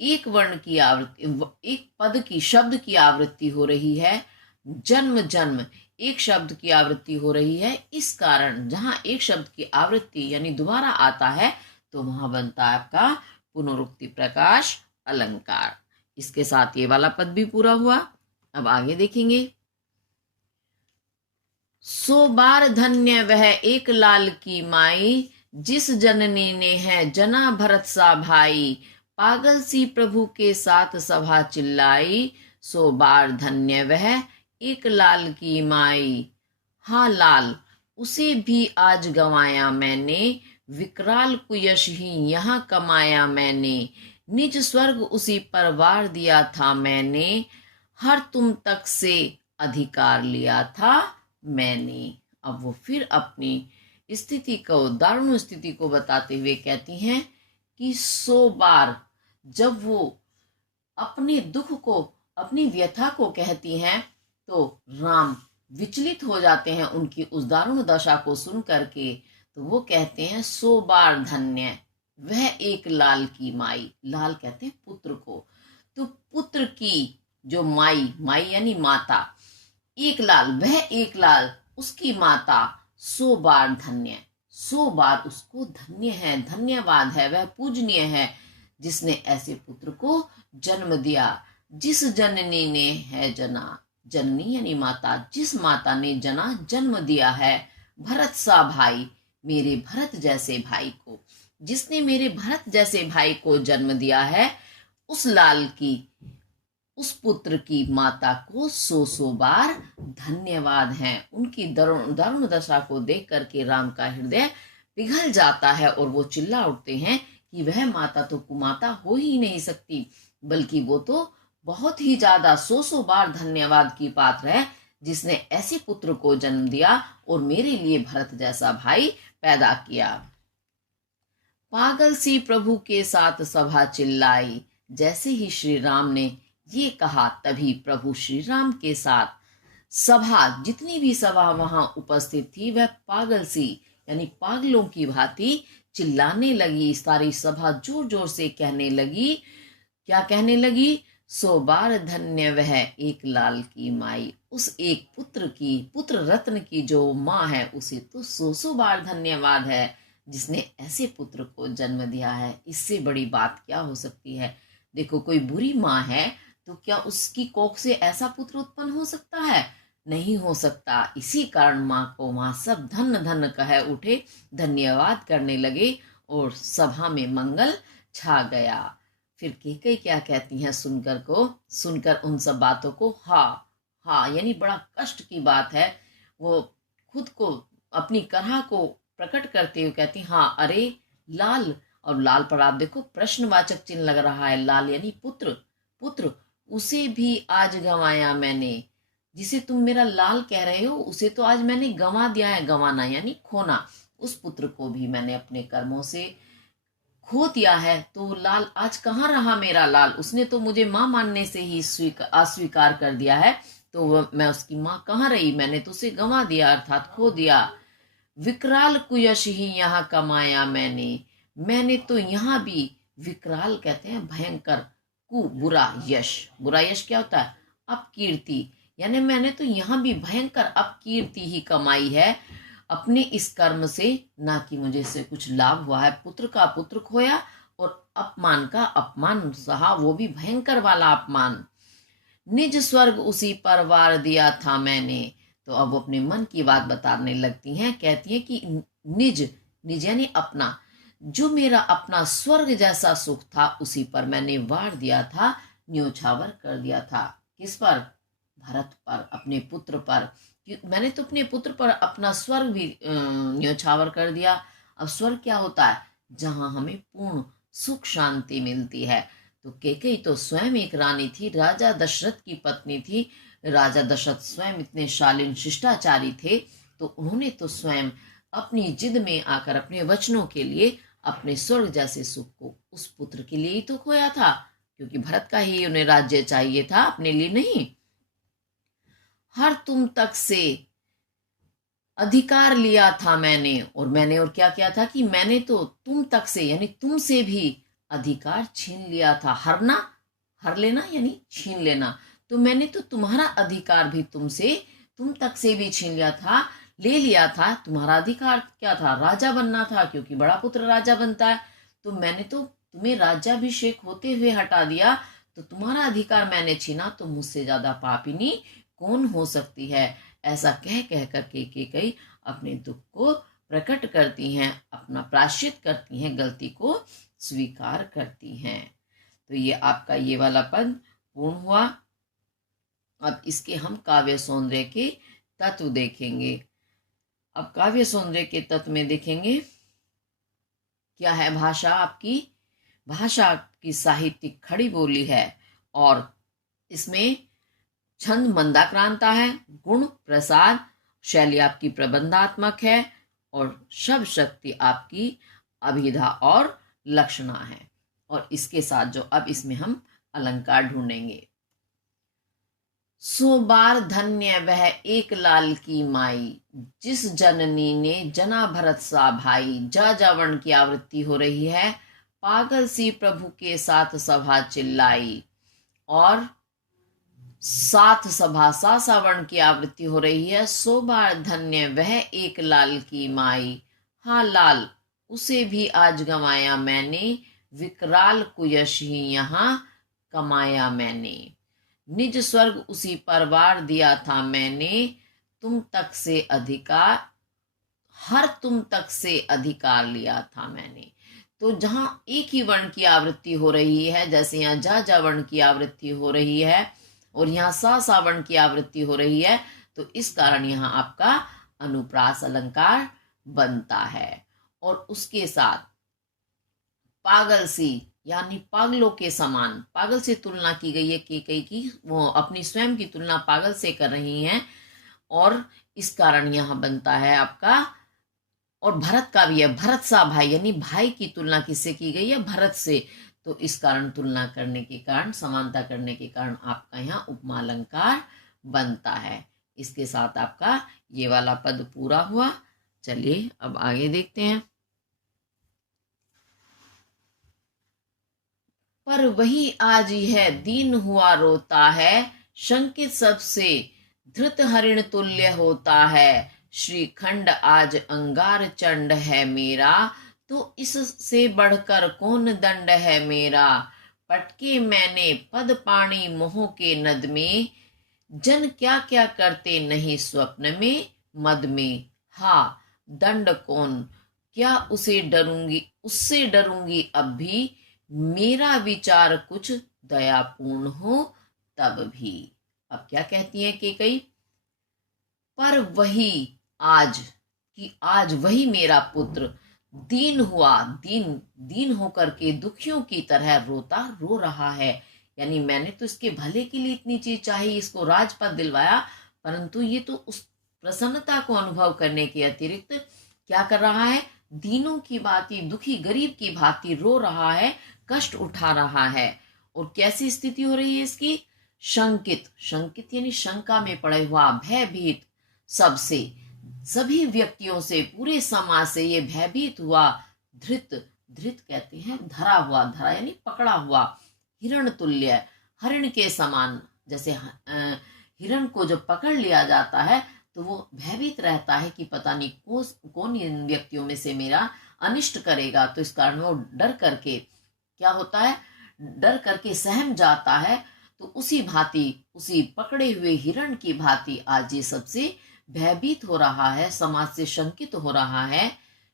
एक वर्ण की आवृत्ति, एक पद की शब्द की आवृत्ति हो रही है। जन्म जन्म एक शब्द की आवृत्ति हो रही है। इस कारण जहां एक शब्द की आवृत्ति यानी दोबारा आता है तो वहां बनता है आपका पुनरुक्ति प्रकाश अलंकार। इसके साथ ये वाला पद भी पूरा हुआ। अब आगे देखेंगे। सो बार धन्य वह एक लाल की माई, जिस जननी ने है जना भरत सा भाई। पागल सी प्रभु के साथ सभा चिल्लाई, सो बार धन्य वह एक लाल की माई। हाँ लाल उसे भी आज गंवाया मैंने, विकराल कुयश ही यहाँ कमाया मैंने। निज स्वर्ग उसी पर वार दिया था मैंने, हर तुम तक से अधिकार लिया था मैंने। अब वो फिर अपनी स्थिति को, दारुण स्थिति को बताते हुए कहती हैं कि 100 बार जब वो अपने दुख को, अपनी व्यथा को कहती हैं तो राम विचलित हो जाते हैं उनकी उस दारुण दशा को सुन करके। तो वो कहते हैं 100 बार धन्य वह एक लाल की माई। लाल कहते हैं पुत्र को। तो पुत्र की जो माई, माई यानी माता, एक लाल वह एक लाल उसकी माता 100 बार धन्य, 100 बार उसको धन्य है, धन्यवाद है, वह पूजनीय है जिसने ऐसे पुत्र को जन्म दिया। जिस जननी ने है जना, जननी यानी माता, जिस माता ने जना जन्म दिया है भरत सा भाई, मेरे भरत जैसे भाई को, जिसने मेरे भरत जैसे भाई को जन्म दिया है, उस लाल की, उस पुत्र की माता को 100 बार धन्यवाद है। उनकी दारुण दशा को देख करके राम का हृदय पिघल जाता है और वो चिल्ला उठते हैं कि वह माता तो कुमाता हो ही नहीं सकती, बल्कि वो तो बहुत ही ज्यादा 100 बार धन्यवाद की पात्र है जिसने ऐसे पुत्र को जन्म दिया और मेरे लिए भरत जैसा भाई पैदा किया। पागल सी प्रभु के साथ सभा चिल्लाई। जैसे ही श्री राम ने ये कहा तभी प्रभु श्री राम के साथ सभा, जितनी भी सभा वहां उपस्थित थी वह पागल सी यानी पागलों की भांति चिल्लाने लगी। सारी सभा जोर जोर से कहने लगी। क्या कहने लगी? 100 बार धन्य वह एक लाल की माई। उस एक पुत्र की, पुत्र रत्न की जो माँ है उसे तो 100 बार धन्यवाद है जिसने ऐसे पुत्र को जन्म दिया है। इससे बड़ी बात क्या हो सकती है? देखो, कोई बुरी माँ है तो क्या उसकी कोख से ऐसा पुत्र उत्पन्न हो सकता है? नहीं हो सकता। इसी कारण माँ को वहां सब धन धन कह उठे, धन्यवाद करने लगे और सभा में मंगल छा गया। फिर कैकेयी क्या कहती हैं सुनकर उन सब बातों को? हाँ यानी बड़ा कष्ट की बात है। वो खुद को, अपनी करहा को प्रकट करते हुए कहती, हाँ अरे लाल, और लाल पर आप देखो प्रश्नवाचक चिन्ह लग रहा है। लाल यानी पुत्र, पुत्र उसे भी आज गंवाया मैंने। जिसे तुम मेरा लाल कह रहे हो उसे तो आज मैंने गंवा दिया है। गंवाना यानी खोना। उस पुत्र को भी मैंने अपने कर्मों से खो दिया है। तो लाल आज कहाँ रहा मेरा लाल? उसने तो मुझे माँ मानने से ही अस्वीकार कर दिया है। तो मैं उसकी माँ कहाँ रही? मैंने तो उसे गंवा दिया, अर्थात खो दिया। विकराल कुयश ही यहाँ कमाया मैंने तो यहाँ भी, विकराल कहते हैं भयंकर, कु बुरा यश, बुरा यश क्या होता है? अपकीर्ति, यानी मैंने तो यहाँ भी भयंकर अपकीर्ति ही कमाई है अपने इस कर्म से। ना कि मुझे से कुछ लाभ हुआ है। पुत्र का पुत्र खोया और अपमान का अपमान सहा, वो भी भयंकर वाला अपमान। निज स्वर्ग उसी पर वार दिया था मैंने। तो अब वो अपने मन की बात बताने लगती हैं। कहती हैं कि निज, निज यानी अपना, जो मेरा अपना स्वर्ग जैसा सुख था उसी पर मैंने वार दिया था, न्योछावर कर दिया था। किस पर? भरत पर, अपने पुत्र पर। मैंने तो अपने पुत्र पर अपना स्वर्ग भी न्योछावर कर दिया। अब स्वर्ग क्या होता है? जहां हमें पूर्ण सुख शांति मिलती है। तो कैकेयी तो स्वयं एक रानी थी, राजा दशरथ की पत्नी थी। राजा दशरथ स्वयं इतने शालीन शिष्टाचारी थे, तो उन्होंने तो स्वयं अपनी जिद में आकर अपने वचनों के लिए अपने स्वर्ग जैसे सुख को उस पुत्र के लिए ही तो खोया था, क्योंकि भरत का ही उन्हें राज्य चाहिए था, अपने लिए नहीं। हर तुम तक से अधिकार लिया था मैंने, और क्या किया था कि मैंने तो तुम तक से यानी तुमसे भी अधिकार छीन लिया था। हरना, हर लेना यानी छीन लेना। तो मैंने तो तुम्हारा अधिकार भी तुम तक से भी छीन लिया था, ले लिया था। तुम्हारा अधिकार क्या था? राजा बनना था, क्योंकि बड़ा पुत्र राजा बनता है। तो मैंने तो तुम्हें राज्याभिषेक होते हुए हटा दिया, तो तुम्हारा अधिकार मैंने छीना, तो मुझसे ज्यादा पापिनी कौन हो सकती है? ऐसा कह कह करके कैकेयी अपने दुख को प्रकट करती हैं, अपना प्रायश्चित करती हैं, गलती को स्वीकार करती हैं। तो ये आपका ये वाला पद पूर्ण हुआ। अब इसके हम काव्य सौंदर्य के तत्व देखेंगे। अब काव्य सौंदर्य के तत्व में देखेंगे क्या है। भाषा आपकी, भाषा की साहित्यिक खड़ी बोली है, और इसमें छंद मंदाक्रांता है, गुण प्रसाद, शैली आपकी प्रबंधात्मक है, और शब्द शक्ति आपकी अभिधा और लक्षणा है। और इसके साथ जो अब इसमें हम अलंकार ढूंढेंगे। सो बार धन्य वह एक लाल की माई, जिस जननी ने जना भरत सा भाई। जा जावर्ण की आवृत्ति हो रही है। पागल सी प्रभु के साथ सभा चिल्लाई, और साथ सभा सा सावर्ण की आवृत्ति हो रही है। सो बार धन्य वह एक लाल की माई, हाँ लाल उसे भी आज गंवाया मैंने। विकराल कुयश ही यहाँ कमाया मैंने। निज स्वर्ग उसी पर वार दिया था मैंने। तुम तक से अधिकार, हर तुम तक से अधिकार लिया था मैंने। तो जहां एक ही वर्ण की आवृत्ति हो रही है, जैसे यहाँ जा जा वर्ण की आवृत्ति हो रही है और यहाँ सा सा वर्ण की आवृत्ति हो रही है, तो इस कारण यहाँ आपका अनुप्रास अलंकार बनता है। और उसके साथ पागल सी यानी पागलों के समान, पागल से तुलना की गई है कैकेयी की, वो अपनी स्वयं की तुलना पागल से कर रही हैं, और इस कारण यहां बनता है आपका। और भरत का भी है, भरत सा भाई यानी भाई की तुलना किससे की गई है? भरत से। तो इस कारण तुलना करने के कारण, समानता करने के कारण आपका यहाँ उपमा अलंकार बनता है। इसके साथ आपका ये वाला पद पूरा हुआ। चलिए अब आगे देखते हैं। पर वही आज है दीन हुआ रोता है, शंकित सबसे धृत हरिण तुल्य होता है। श्रीखंड आज अंगार चंड है मेरा, तो इससे बढ़कर कौन दंड है मेरा। पटके मैंने पद पाणी मोह के नद में, जन क्या क्या करते नहीं स्वप्न में मद में। हा दंड कौन, क्या उसे डरूंगी, उससे डरूंगी अब भी। मेरा विचार कुछ दयापूर्ण हो तब भी। अब क्या कहती है कैकेयी? पर वही आज, कि आज वही मेरा पुत्र दीन हुआ, दीन दीन होकर के दुखियों की तरह रो रहा है। यानी मैंने तो इसके भले के लिए इतनी चीज चाहिए, इसको राजपद दिलवाया, परंतु ये तो उस प्रसन्नता को अनुभव करने के अतिरिक्त क्या कर रहा है? दीनों की भांति, दुखी गरीब की भांति रो रहा है, कष्ट उठा रहा है। और कैसी स्थिति हो रही है इसकी? शंकित, शंकित यानी शंका में पड़े हुआ, भयभीत, सबसे, सभी व्यक्तियों से, पूरे समाज से ये भयभीत हुआ। धृत, धृत कहते हैं धरा हुआ, धरा यानी पकड़ा हुआ। हिरण तुल्य, हरिण के समान, जैसे हिरण को जब पकड़ लिया जाता है तो वो भयभीत रहता है कि पता नहीं कौन इन व्यक्तियों में से मेरा अनिष्ट करेगा। तो इस कारण वो डर करके क्या होता है, डर करके सहम जाता है। तो उसी भांति, उसी पकड़े हुए हिरण की भांति आज ये सबसे भयभीत हो रहा है, समाज से शंकित हो रहा है।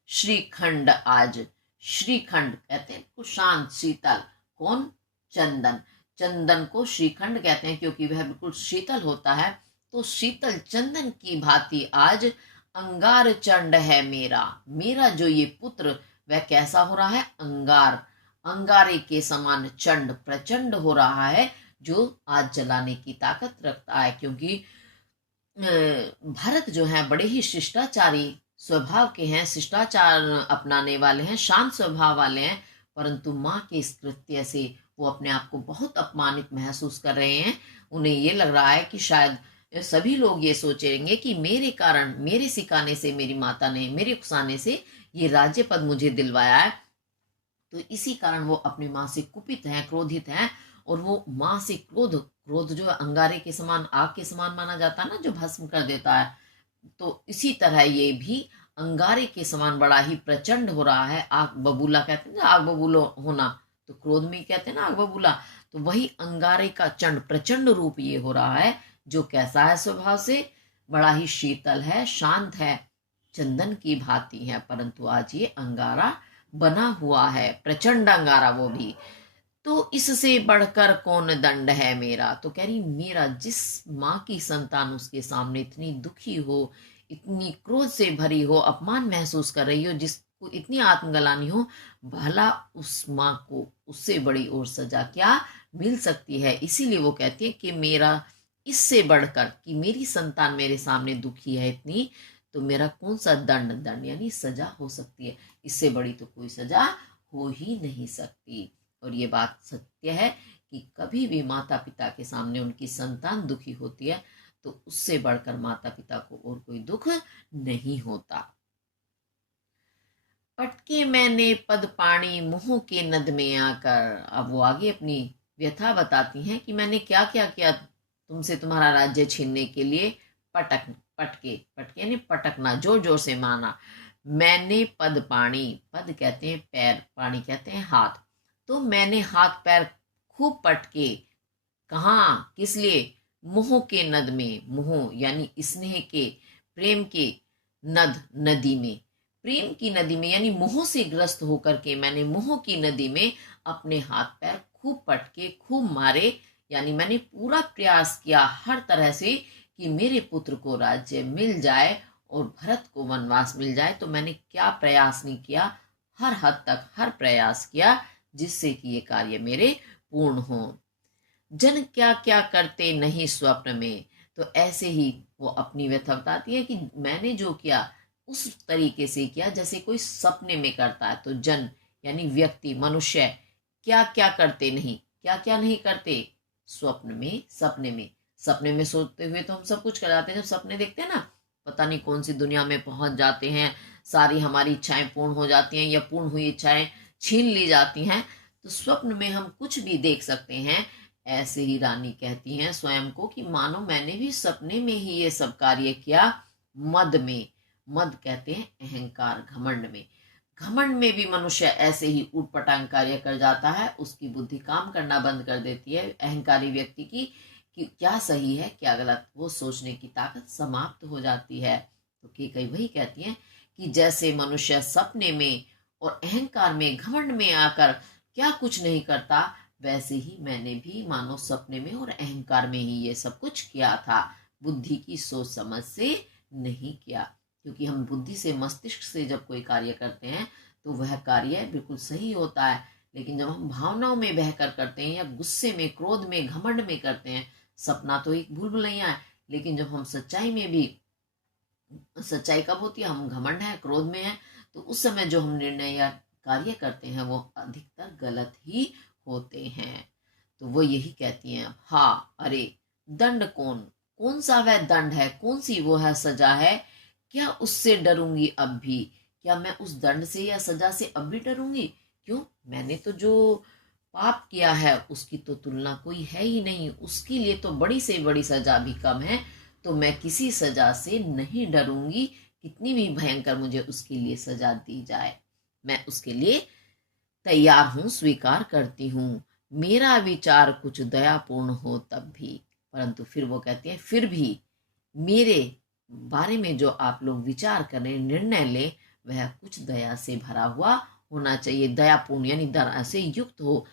श्रीखंड आज। श्रीखंड कहते हैं कुछ शांत शीतल। कौन? चंदन। चंदन को श्रीखंड कहते हैं क्योंकि वह बिल्कुल शीतल होता है। तो शीतल चंदन की भांति आज अंगार चंड है मेरा। मेरा जो ये पुत्र वह कैसा हो रहा है? अंगार, अंगारे के समान चंड, प्रचंड हो रहा है, जो आज जलाने की ताकत रखता है। क्योंकि भरत जो है बड़े ही शिष्टाचारी स्वभाव के हैं, शिष्टाचार अपनाने वाले हैं, शांत स्वभाव वाले हैं, परंतु माँ के इस कृत्य से वो अपने आप को बहुत अपमानित महसूस कर रहे हैं। उन्हें ये लग रहा है कि शायद सभी लोग ये सोचेंगे कि मेरे कारण, मेरे सिखाने से, मेरी माता ने, मेरे उकसाने से ये राज्य पद मुझे दिलवाया है। तो इसी कारण वो अपनी माँ से कुपित हैं, क्रोधित हैं, और वो माँ से क्रोध, क्रोध जो अंगारे के समान, आग के समान माना जाता है ना, जो भस्म कर देता है, तो इसी तरह ये भी अंगारे के समान बड़ा ही प्रचंड हो रहा है। आग बबूला कहते हैं ना, आग बबूला होना, तो क्रोध में कहते हैं ना आग बबूला, तो वही अंगारे का चंड, प्रचंड रूप ये हो रहा है, जो कैसा है स्वभाव से? बड़ा ही शीतल है, शांत है, चंदन की भांति है, परंतु आज ये अंगारा बना हुआ है, प्रचंड अंगारा वो भी। तो इससे बढ़कर कौन दंड है मेरा? तो कह रही मेरा, जिस माँ की संतान उसके सामने इतनी दुखी हो, इतनी क्रोध से भरी हो, अपमान महसूस कर रही हो, जिसको इतनी आत्मग्लानि हो, भला उस माँ को उससे बड़ी और सजा क्या मिल सकती है? इसीलिए वो कहती है कि मेरा, इससे बढ़कर कि मेरी संतान मेरे सामने दुखी है इतनी, तो मेरा कौन सा दंड, दंड यानी सजा हो सकती है? इससे बड़ी तो कोई सजा हो ही नहीं सकती। और ये बात सत्य है कि कभी भी माता पिता के सामने उनकी संतान दुखी होती है तो उससे बढ़कर माता पिता को और कोई दुख नहीं होता। पटके मैंने पद पाणी मुंह के नद में आकर। अब वो आगे अपनी व्यथा बताती हैं कि मैंने क्या क्या किया तुमसे, तुम्हारा राज्य छीनने के लिए। पटके, पटके यानी पटकना, जोर जोर से माना। मैंने पद पाणी, पद कहते हैं पैर, पाणी कहते हैं हाथ, तो मैंने हाथ पैर खूब पटके। कहाँ? किस लिए? मुंह के नद में। मुंह यानी स्नेह के, प्रेम के नद, नदी में, प्रेम की नदी में, यानी मोह से ग्रस्त होकर के मैंने मोह की नदी में अपने हाथ पैर खूब पटके, खूब मारे। यानी मैंने पूरा प्रयास किया हर तरह से कि मेरे पुत्र को राज्य मिल जाए और भरत को वनवास मिल जाए। तो मैंने क्या प्रयास नहीं किया, हर हद तक हर प्रयास किया जिससे कि ये कार्य मेरे पूर्ण हो। जन क्या क्या करते नहीं स्वप्न में। तो ऐसे ही वो अपनी व्यथा बताती है कि मैंने जो किया उस तरीके से किया जैसे कोई सपने में करता है। तो जन यानी व्यक्ति, मनुष्य क्या क्या करते नहीं, क्या क्या नहीं करते? स्वप्न में, सपने में। सपने में सोते हुए तो हम सब कुछ कर जाते हैं, जब सपने देखते हैं ना, पता नहीं कौन सी दुनिया में पहुंच जाते हैं, सारी हमारी इच्छाएं पूर्ण हो जाती हैं या पूर्ण हुई इच्छाएं छीन ली जाती हैं। तो स्वप्न में हम कुछ भी देख सकते हैं। ऐसे ही रानी कहती हैं स्वयं को कि मानो मैंने भी सपने में ही ये सब कार्य किया। मद में, मद कहते हैं अहंकार, घमंड में। घमंड में भी मनुष्य ऐसे ही उटपटांग कार्य कर जाता है, उसकी बुद्धि काम करना बंद कर देती है अहंकारी व्यक्ति की, कि क्या सही है क्या गलत, वो सोचने की ताकत समाप्त हो जाती है। तो कई वही कहती हैं कि जैसे मनुष्य सपने में और अहंकार में, घमंड में आकर क्या कुछ नहीं करता, वैसे ही मैंने भी मानो सपने में और अहंकार में ही ये सब कुछ किया था, बुद्धि की सोच समझ से नहीं किया। क्योंकि हम बुद्धि से, मस्तिष्क से जब कोई कार्य करते हैं तो वह कार्य बिल्कुल सही होता है, लेकिन जब हम भावनाओं में बहकर करते हैं या गुस्से में, क्रोध में, घमंड में करते हैं, सपना तो एक भूल भुलैया है, लेकिन जब हम सच्चाई में भी, सच्चाई कब होती है? हम घमंड है, क्रोध में है, तो उस समय जो हम निर्णय या कार्य करते हैं वो अधिकतर गलत ही होते हैं। तो वो यही कहती हैं, हाँ अरे दंड कौन, कौन सा वह दंड है, कौन सी वो है सजा है, क्या उससे डरूंगी अब भी? क्या मैं उस दंड से या सजा से अब भी डरूंगी? क्यों? मैंने तो जो पाप किया है उसकी तो तुलना कोई है ही नहीं, उसके लिए तो बड़ी से बड़ी सजा भी कम है। तो मैं किसी सजा से नहीं डरूंगी, कितनी भी भयंकर मुझे उसके लिए सजा दी जाए, मैं उसके लिए तैयार हूं, स्वीकार करती हूं। मेरा विचार कुछ दयापूर्ण हो तब भी। परंतु फिर वो कहती है, फिर भी मेरे बारे में जो आप लोग विचार करें, निर्णय लें, वह कुछ दया से भरा हुआ होना चाहिए। दयापूर्ण यानी दया से युक्त हो,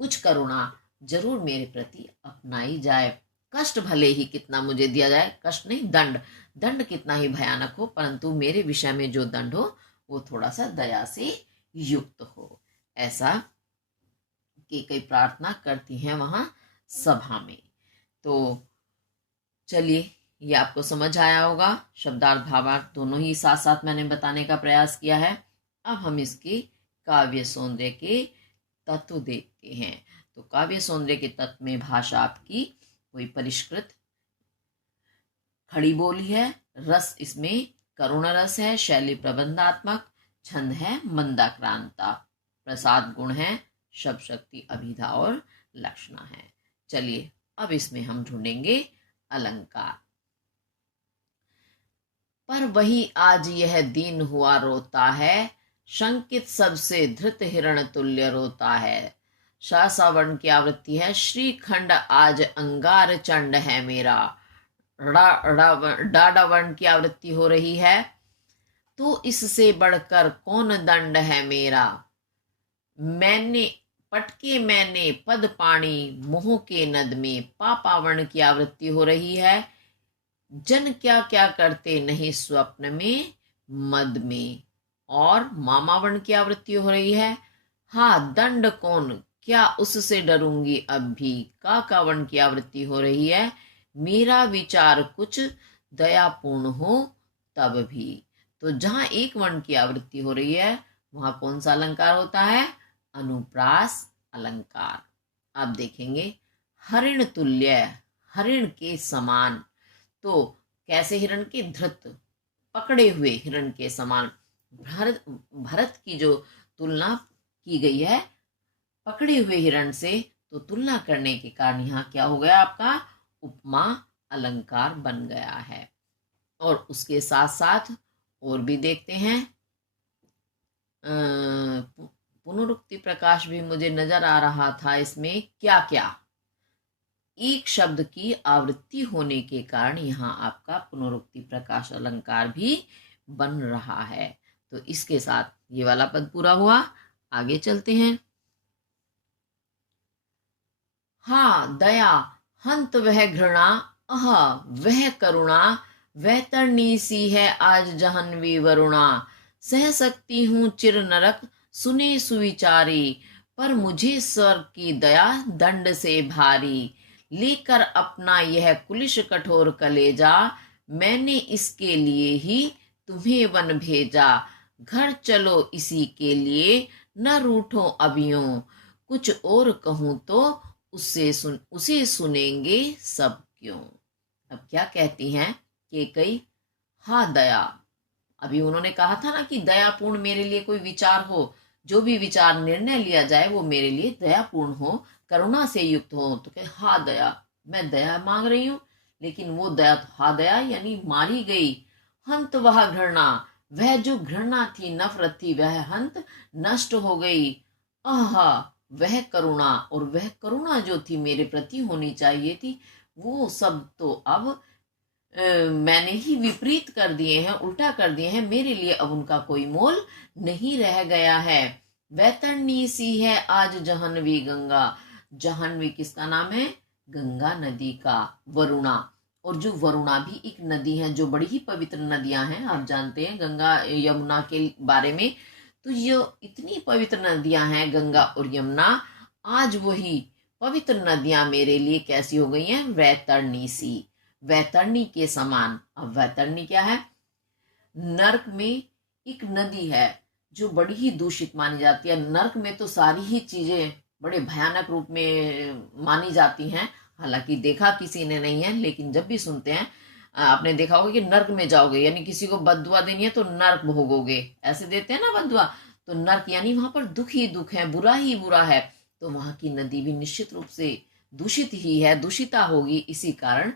कुछ करुणा जरूर मेरे प्रति अपनाई जाए। कष्ट भले ही कितना मुझे दिया जाए, कष्ट नहीं दंड, दंड कितना ही भयानक हो, परंतु मेरे विषय में जो दंड हो वो थोड़ा सा दया से युक्त हो। ऐसा कई प्रार्थना करती हैं वहां सभा में। तो चलिए, ये आपको समझ आया होगा। शब्दार्थ भावार्थ दोनों ही साथ साथ मैंने बताने का प्रयास किया है। अब हम इसके काव्य सौंदर्य के तत्व देखते हैं। तो काव्य सौंदर्य के तत्व में भाषा आपकी कोई परिष्कृत खड़ी बोली है, रस इसमें करुण रस है, शैली प्रबंधात्मक, छंद है मंदाक्रांता, प्रसाद गुण है, शब्द शक्ति अभिधा और लक्षणा है। चलिए, अब इसमें हम ढूंढेंगे अलंकार। पर वही आज यह दीन हुआ रोता है, शंकित सबसे धृत हिरण तुल्य रोता है। शासावर्ण की आवृत्ति है, श्रीखंड आज अंगार चंड है मेरा। डाडावर्ण की आवृत्ति हो रही है, तो इससे बढ़कर कौन दंड है मेरा। मैंने पटके मैंने पद पाणी मोह के नद में। पापावर्ण की आवृत्ति हो रही है, जन क्या क्या करते नहीं स्वप्न में मद में। और मामावर्ण की आवृत्ति हो रही है, हाँ दंड कौन क्या उससे डरूंगी अब भी। काकावर्ण की आवृत्ति हो रही है, मेरा विचार कुछ दयापूर्ण हो तब भी। तो जहां एक वर्ण की आवृत्ति हो रही है वहां कौन सा अलंकार होता है, अनुप्रास अलंकार। अब देखेंगे हरिण तुल्य, हरिण के समान। तो कैसे हिरण के, धृत पकड़े हुए हिरण के समान। भरत की जो तुलना की गई है पकड़े हुए हिरण से, तो तुलना करने के कारण यहाँ क्या हो गया, आपका उपमा अलंकार बन गया है। और उसके साथ साथ और भी देखते हैं, पुनरुक्ति प्रकाश भी मुझे नजर आ रहा था इसमें। क्या क्या एक शब्द की आवृत्ति होने के कारण यहाँ आपका पुनरुक्ति प्रकाश अलंकार भी बन रहा है। तो इसके साथ ये वाला पद पूरा हुआ। आगे चलते हैं। हाँ दया हंत वह घृणा, अह वह करुणा, वह तरनी सी है आज जहन्वी वरुणा। सह सकती हूँ चिर नरक सुने सुविचारी, पर मुझे स्वर्ग की दया दंड से भारी। लेकर अपना यह कुलिश कठोर कलेजा, मैंने इसके लिए ही तुम्हें वन भेजा। घर चलो इसी के लिए न रूठो अभियों, कुछ और कहूं तो उसे सुनेंगे सब क्यों। अब क्या कहती हैं कि कई, हाँ दया, अभी उन्होंने कहा था ना कि दयापूर्ण मेरे लिए कोई विचार हो, जो भी विचार निर्णय लिया जाए वो मेरे लिए दयापूर्ण हो, करुणा से युक्त हो। तो कहे हाँ दया, मैं दया मांग रही हूं, लेकिन वो दया, हाँ दया यानी मारी गई। हंत वह घृणा, वह जो घृणा थी, नफरत थी, वह हंत नष्ट हो गई। आहा वह करुणा, और वह करुणा जो थी मेरे प्रति होनी चाहिए थी, वो सब तो अब मैंने ही विपरीत कर दिए हैं, उल्टा कर दिए हैं। मेरे लिए अब उनका कोई मोल नहीं रह गया है। वैतरणी सी है आज जहन्वी गंगा। जहन्वी किसका नाम है, गंगा नदी का। वरुणा, और जो वरुणा भी एक नदी है, जो बड़ी ही पवित्र नदियां हैं, आप जानते हैं गंगा यमुना के बारे में। तो ये इतनी पवित्र नदियां हैं गंगा और यमुना, आज वही पवित्र नदियां मेरे लिए कैसी हो गई हैं, वैतरणी सी, वैतरणी के समान। अब वैतरणी क्या है, नर्क में एक नदी है जो बड़ी ही दूषित मानी जाती है। नर्क में तो सारी ही चीजें बड़े भयानक रूप में मानी जाती हैं, हालांकि देखा किसी ने नहीं है, लेकिन जब भी सुनते हैं, आपने देखा होगा कि नर्क में जाओगे यानी किसी को बद्दुआ देनी है तो नर्क भोगोगे, ऐसे देते हैं ना बद्दुआ। तो नर्क यानी वहां पर दुख ही दुख है, बुरा ही बुरा है। तो वहां की नदी भी निश्चित रूप से दूषित ही है, दूषिता होगी। इसी कारण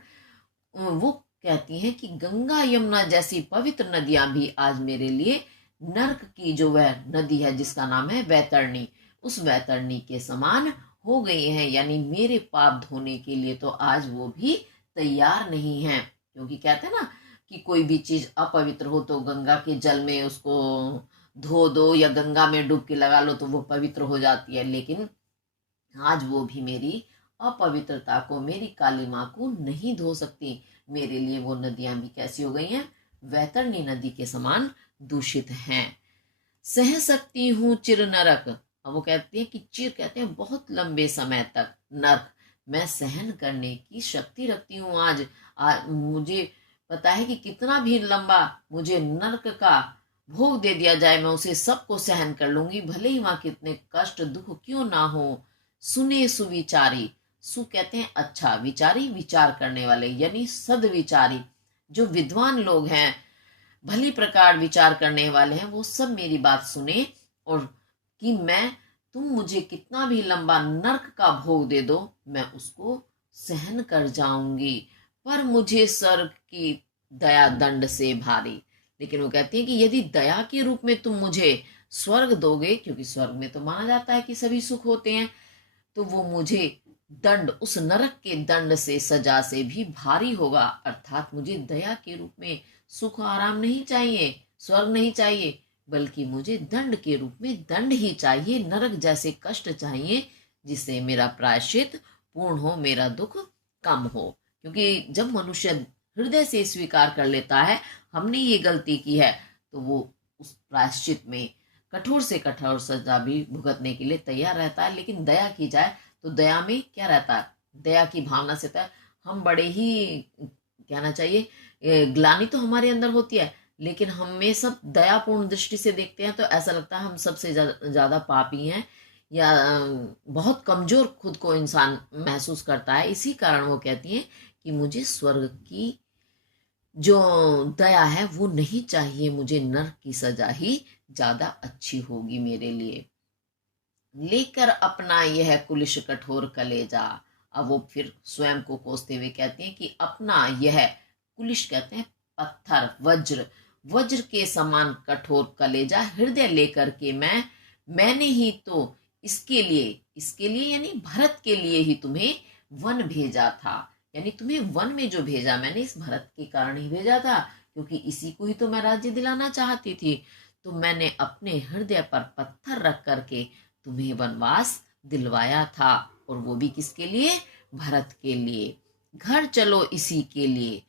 वो कहती हैं कि गंगा यमुना जैसी पवित्र नदियां भी आज मेरे लिए नर्क की जो वह नदी है जिसका नाम है वैतरणी, उस वैतरणी के समान हो गई हैं। यानी मेरे पाप धोने के लिए तो आज वो भी तैयार नहीं है, क्योंकि कहते हैं ना कि कोई भी चीज अपवित्र हो तो गंगा के जल में उसको धो दो या गंगा में डुबकी लगा लो तो वो पवित्र हो जाती है, लेकिन आज वो भी मेरी अपवित्रता को, मेरी काली माँ को नहीं धो सकती। मेरे लिए वो नदियां भी कैसी हो गई हैं? वैतरणी नदी के समान दूषित हैं। सह सकती हूँ चिर नरक। अब वो कहती है कि चिर कहते हैं बहुत लंबे समय तक, नरक मैं सहन करने की शक्ति रखती हूँ। आज मुझे पता है कि कितना भी लंबा मुझे नरक का भोग दे दिया जाए, मैं उसे सबको सहन कर लूंगी, भले ही वहां कितने कष्ट दुख क्यों ना हो। सुने सुविचारी, सु कहते हैं अच्छा, विचारी विचार करने वाले, यानी सदविचारी, जो विद्वान लोग हैं, भली प्रकार विचार करने वाले हैं, वो सब मेरी बात सुने और कि तुम मुझे कितना भी लंबा नरक का भोग दे दो, मैं उसको सहन कर जाऊंगी, पर मुझे स्वर्ग की दया दंड से भारी। लेकिन वो कहती है कि यदि दया के रूप में तुम मुझे स्वर्ग दोगे, क्योंकि स्वर्ग में तो माना जाता है कि सभी सुख होते हैं, तो वो मुझे दंड, उस नरक के दंड से, सजा से भी भारी होगा। अर्थात मुझे दया के रूप में सुख आराम नहीं चाहिए, स्वर्ग नहीं चाहिए, बल्कि मुझे दंड के रूप में दंड ही चाहिए, नरक जैसे कष्ट चाहिए, जिससे मेरा प्रायश्चित पूर्ण हो, मेरा दुख कम हो। क्योंकि जब मनुष्य हृदय से स्वीकार कर लेता है हमने ये गलती की है, तो वो उस प्रायश्चित में कठोर से कठोर सजा भी भुगतने के लिए तैयार रहता है। लेकिन दया की जाए तो दया में क्या रहता है? दया की भावना से तो हम बड़े ही, कहना चाहिए, ग्लानि तो हमारे अंदर होती है, लेकिन हमें सब दयापूर्ण दृष्टि से देखते हैं तो ऐसा लगता है हम सबसे ज्यादा पापी हैं, या बहुत कमजोर खुद को इंसान महसूस करता है। इसी कारण वो कहती हैं कि मुझे स्वर्ग की जो दया है वो नहीं चाहिए, मुझे नरक की सजा ही ज्यादा अच्छी होगी मेरे लिए। लेकर अपना यह कुलिश कठोर कलेजा। अब वो फिर स्वयं को कोसते हुए कहते हैं कि अपना यह कुलिश कहते हैं पत्थर, वज्र, वज्र के समान कठोर कलेजा हृदय लेकर के मैंने ही तो इसके लिए यानी भरत के लिए ही तुम्हें वन भेजा था। यानी तुम्हें वन में जो भेजा मैंने इस भरत के कारण ही भेजा था, क्योंकि इसी को ही तो मैं राज्य दिलाना चाहती थी। तो मैंने अपने हृदय पर पत्थर रख करके तुम्हें वनवास दिलवाया था, और वो भी किसके लिए? भरत के लिए। घर चलो इसी के लिए,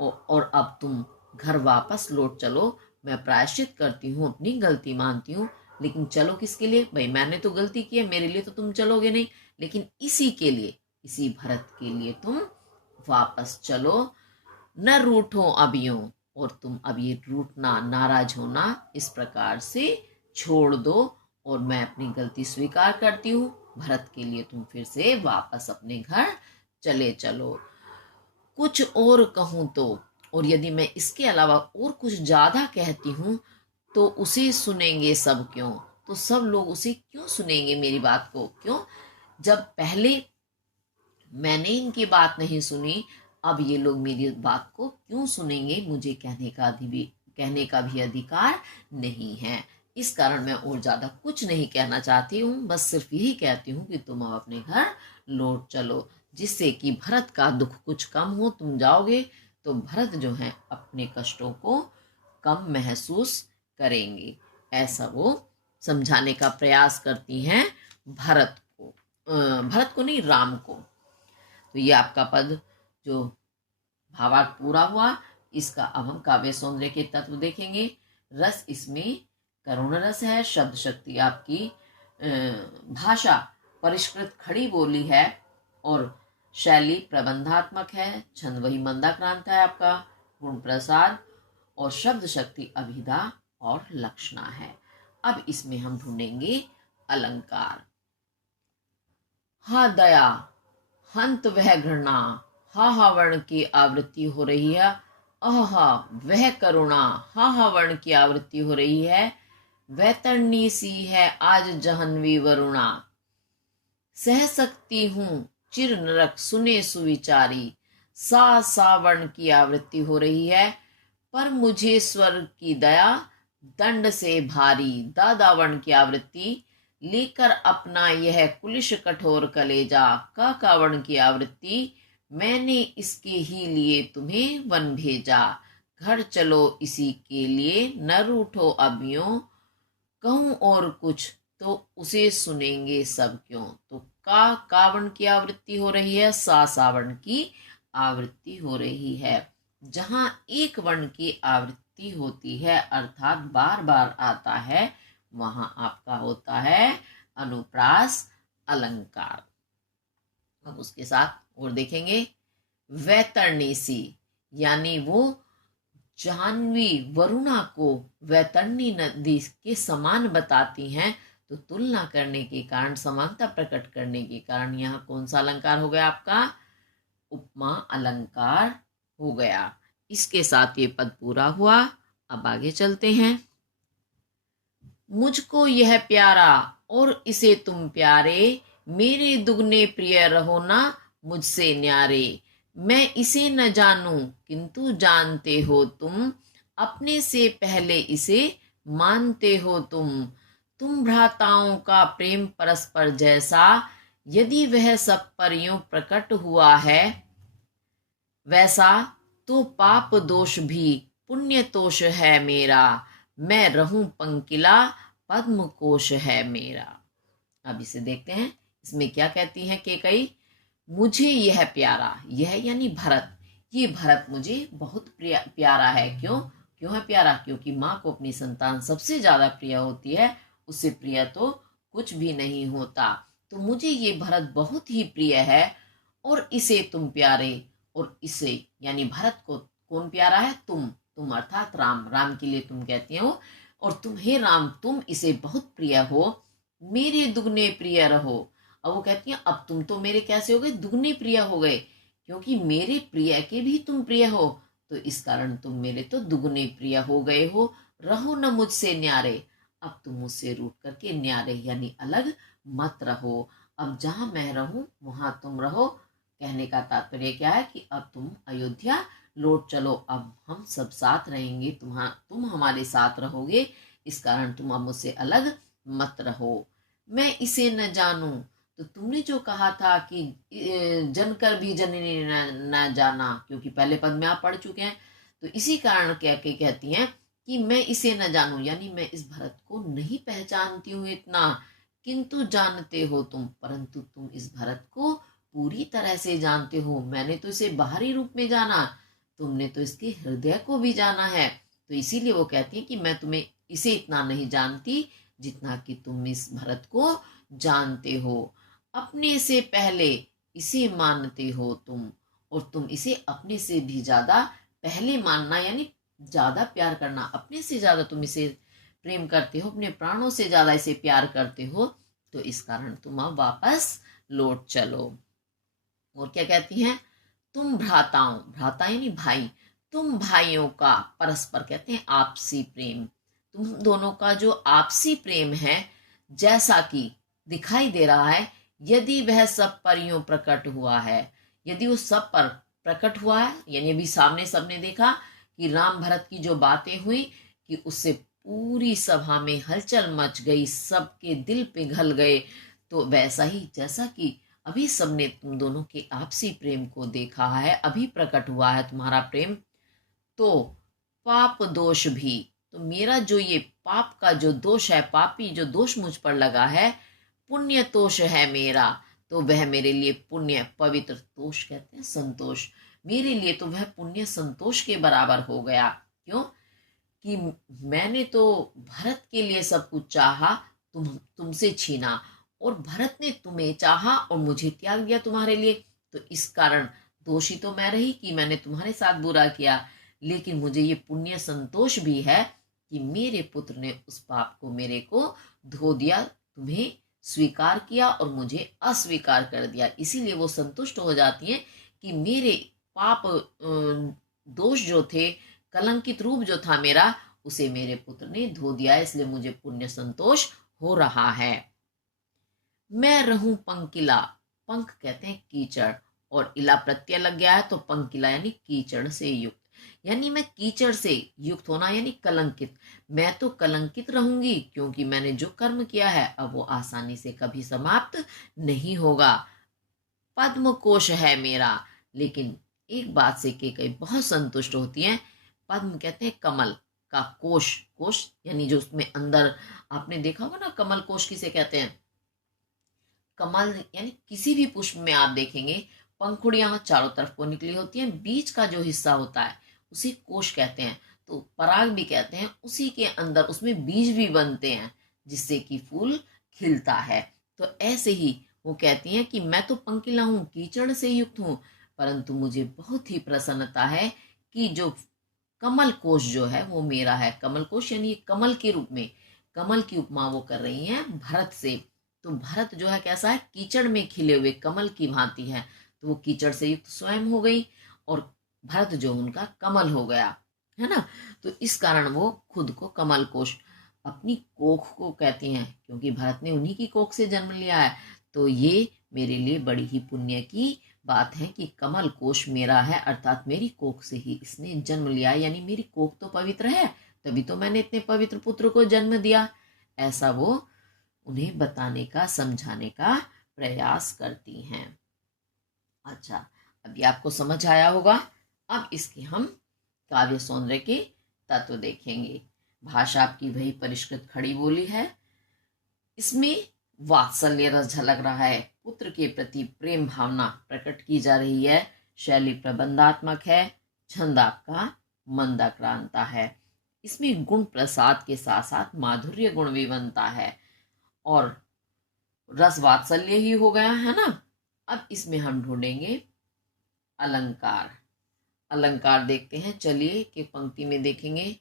और अब तुम घर वापस लौट चलो। मैं प्रायश्चित करती हूँ, अपनी गलती मानती हूँ, लेकिन चलो किसके लिए? भाई मैंने तो गलती की है, मेरे लिए तो तुम चलोगे नहीं, लेकिन इसी के लिए, इसी भरत के लिए तुम वापस चलो। न रूठो अब यूं, और तुम अब ये रूठना, नाराज होना इस प्रकार से छोड़ दो, और मैं अपनी गलती स्वीकार करती हूँ। भरत के लिए तुम फिर से वापस अपने घर चले चलो। कुछ और कहूं तो, और यदि मैं इसके अलावा और कुछ ज्यादा कहती हूँ तो उसे सुनेंगे सब क्यों? तो सब लोग उसे क्यों सुनेंगे मेरी बात को? क्यों? जब पहले मैंने इनकी बात नहीं सुनी, अब ये लोग मेरी बात को क्यों सुनेंगे? मुझे कहने का भी अधिकार नहीं है। इस कारण मैं और ज्यादा कुछ नहीं कहना चाहती हूँ, बस सिर्फ यही कहती हूँ कि तुम अब अपने घर लौट चलो, जिससे कि भरत का दुख कुछ कम हो। तुम जाओगे तो भरत जो है अपने कष्टों को कम महसूस करेंगे। ऐसा वो समझाने का प्रयास करती हैं भरत को नहीं, राम को। तो ये आपका पद जो भावार्थ पूरा हुआ। इसका अब हम काव्य सौंदर्य के तत्व देखेंगे। रस इसमें करुण रस है, शब्द शक्ति आपकी, भाषा परिष्कृत खड़ी बोली है, और शैली प्रबंधात्मक है, छंद वही मंदाक्रांत है आपका, गुण प्रसाद, और शब्द शक्ति अभिधा और लक्षणा है। अब इसमें हम ढूंढेंगे अलंकार। हा दया, हंत वह घृणा, हा वर्ण की आवृत्ति हो रही है। अहा वह करुणा, हा वर्ण की आवृत्ति हो रही है। वैतरणी सी है आज जहन्वी वरुणा। सह सकती हूँ चिर नरक सुने सुविचारी। सा वर्ण की आवृत्ति हो रही है, पर मुझे स्वर्ग की दया दंड से भारी। दादा वर्ण की आवृत्ति। लेकर अपना यह कुलिश कठोर कलेजा। का वर्ण की आवृत्ति। मैंने इसके ही लिए तुम्हें वन भेजा। घर चलो इसी के लिए, न रूठो अब यूं, कहूं और कुछ तो उसे सुनेंगे सब क्यों। तो कावर्ण की आवृत्ति हो रही है, सावर्ण की आवृत्ति हो रही है। जहां एक वर्ण की आवृत्ति होती है अर्थात बार बार आता है, वहां आपका होता है अनुप्रास अलंकार। अब उसके साथ और देखेंगे, वैतरणी सी, यानी वो जाह्नवी वरुणा को वैतरणी नदी के समान बताती हैं। तो तुलना करने के कारण, समानता प्रकट करने के कारण यहाँ कौन सा अलंकार हो गया आपका? उपमा अलंकार हो गया। इसके साथ ये पद पूरा हुआ। अब आगे चलते हैं। मुझको यह प्यारा और इसे तुम प्यारे, मेरे दुगने प्रिय रहो ना मुझसे न्यारे। मैं इसे न जानूं किंतु जानते हो तुम, अपने से पहले इसे मानते हो तुम भ्राताओं का प्रेम परस्पर जैसा, यदि वह सब पर यूं प्रकट हुआ है वैसा, तो पाप दोष भी पुण्य तोष है मेरा, मैं रहूं पंकिला पद्म कोश है मेरा। अब इसे देखते हैं, इसमें क्या कहती है केकई? मुझे यह प्यारा, यह यानी भरत, ये भरत मुझे बहुत प्यारा है। क्यों क्यों है प्यारा? क्योंकि माँ को अपनी संतान सबसे ज्यादा प्रिय होती है, उससे प्रिय तो कुछ भी नहीं होता। तो मुझे ये भरत बहुत ही प्रिय है। और इसे तुम प्यारे, और इसे यानी भरत को कौन प्यारा है? तुम अर्थात राम, राम के लिए तुम कहती हो। और तुम हे राम, तुम इसे बहुत प्रिय हो, मेरे दुगने प्रिय रहो। अब वो कहती है अब तुम तो मेरे कैसे हो गए? दुगने प्रिय हो गए, क्योंकि मेरे प्रिय के भी तुम प्रिय हो, तो इस कारण तुम मेरे तो दुगने प्रिय हो गए हो। रहो न मुझसे न्यारे, अब तुम मुझसे रूठ करके न्यारे यानी अलग मत रहो। अब जहां मैं रहूं वहां तुम रहो। कहने का तात्पर्य क्या है कि अब तुम अयोध्या लौट चलो, अब हम सब साथ रहेंगे, तुम हमारे साथ रहोगे, इस कारण तुम अब मुझसे अलग मत रहो। मैं इसे न जानूं, तो तुमने जो कहा था कि जनकर भी जननी न जाना, क्योंकि पहले पद में आप पढ़ चुके हैं, तो इसी कारण क्या कहती हैं कि मैं इसे न जानूं, यानी मैं इस भरत को नहीं पहचानती हूँ इतना, किंतु जानते हो तुम, परंतु तुम इस भरत को पूरी तरह से जानते हो। मैंने तो इसे बाहरी रूप में जाना, तुमने तो इसके हृदय को भी जाना है। तो इसीलिए वो कहती है कि मैं तुम्हें इसे इतना नहीं जानती जितना कि तुम इस भरत को जानते हो। अपने से पहले इसे मानते हो तुम, और तुम इसे अपने से भी ज्यादा पहले मानना, यानी ज्यादा प्यार करना। अपने से ज्यादा तुम इसे प्रेम करते हो, अपने प्राणों से ज्यादा इसे प्यार करते हो, तो इस कारण तुम अब वापस लौट चलो। और क्या कहती हैं? तुम भ्राताओं, भ्राता यानी भाई, तुम भाइयों का परस्पर कहते हैं आपसी प्रेम, तुम दोनों का जो आपसी प्रेम है जैसा कि दिखाई दे रहा है, यदि वह सब पर यूं प्रकट हुआ है, यदि वो सब पर प्रकट हुआ है, यानी अभी सामने सबने देखा कि राम भरत की जो बातें हुई कि उससे पूरी सभा में हलचल मच गई, सबके दिल पिघल गए, तो वैसा ही जैसा कि अभी सबने तुम दोनों के आपसी प्रेम को देखा है, अभी प्रकट हुआ है तुम्हारा प्रेम, तो पाप दोष भी, तो मेरा जो ये पाप का जो दोष है, पापी जो दोष मुझ पर लगा है, पुण्य तोष है मेरा, तो वह मेरे लिए पुण्य पवित्र, तोष कहते हैं संतोष, मेरे लिए तो वह पुण्य संतोष के बराबर हो गया। क्यों कि मैंने तो भरत के लिए सब कुछ चाहा, तुमसे छीना, और भरत ने तुम्हें चाहा और मुझे त्याग दिया तुम्हारे लिए, तो इस कारण दोषी तो मैं रही कि मैंने तुम्हारे साथ बुरा किया, लेकिन मुझे ये पुण्य संतोष भी है कि मेरे पुत्र ने उस पाप को मेरे को धो दिया, तुम्हें स्वीकार किया और मुझे अस्वीकार कर दिया। इसीलिए वो संतुष्ट हो जाती हैं कि मेरे पाप दोष जो थे, कलंकित रूप जो था मेरा, उसे मेरे पुत्र ने धो दिया, इसलिए मुझे पुण्य संतोष हो रहा है। मैं रहूं पंकिला, पंख कहते हैं कीचड़, और इला प्रत्यय लग गया है तो पंकिला यानी कीचड़ से युक्त, यानी मैं कीचड़ से युक्त होना यानी कलंकित। मैं तो कलंकित रहूंगी क्योंकि मैंने जो कर्म किया है अब वो आसानी से कभी समाप्त नहीं होगा। पद्म कोश है मेरा, लेकिन एक बात से केकई बहुत संतुष्ट होती हैं, पद्म कहते हैं कमल का कोश, कोश यानी जो उसमें अंदर, आपने देखा होगा ना कमल कोश किसे कहते हैं। कमल यानी किसी भी पुष्प में आप देखेंगे पंखुड़ियां चारों तरफ को निकली होती हैं, बीच का जो हिस्सा होता है उसे कोश कहते हैं। तो पराग भी कहते हैं, उसी के अंदर उसमें बीज भी बनते हैं जिससे कि फूल खिलता है। तो ऐसे ही वो कहती हैं कि मैं तो पंकिला हूं, कीचड़ से युक्त हूं, परंतु मुझे बहुत ही प्रसन्नता है कि जो कमल कोश जो है वो मेरा है। कमल कोश यानी कमल के रूप में, कमल की उपमा वो कर रही हैं भरत से। तो भरत जो है कैसा है, कीचड़ में खिले हुए कमल की भांति है। तो वो कीचड़ से युक्त स्वयं हो गई और भरत जो उनका कमल हो गया, है ना। तो इस कारण वो खुद को कमल कोश, अपनी कोख को कहती हैं, क्योंकि भरत ने उन्हीं की कोख से जन्म लिया है। तो ये मेरे लिए बड़ी ही पुण्य की बात है कि कमल कोश मेरा है, अर्थात मेरी कोख से ही इसने जन्म लिया है, यानी मेरी कोख तो पवित्र है, तभी तो मैंने इतने पवित्र पुत्र को जन्म दिया। ऐसा वो उन्हें बताने का, समझाने का प्रयास करती हैं। अच्छा, अभी आपको समझ आया होगा। अब इसके हम काव्य सौंदर्य के तत्व देखेंगे। भाषा आपकी वही परिष्कृत खड़ी बोली है, इसमें वात्सल्य रस झलक रहा है, पुत्र के प्रति प्रेम भावना प्रकट की जा रही है, शैली प्रबंधात्मक है, छंद आपका मंदाक्रांता है, इसमें गुण प्रसाद के साथ साथ माधुर्य गुण भी बनता है और रस वात्सल्य ही हो गया, है ना। अब इसमें हम ढूंढेंगे अलंकार। अलंकार देखते हैं, चलिए कि पंक्ति में देखेंगे,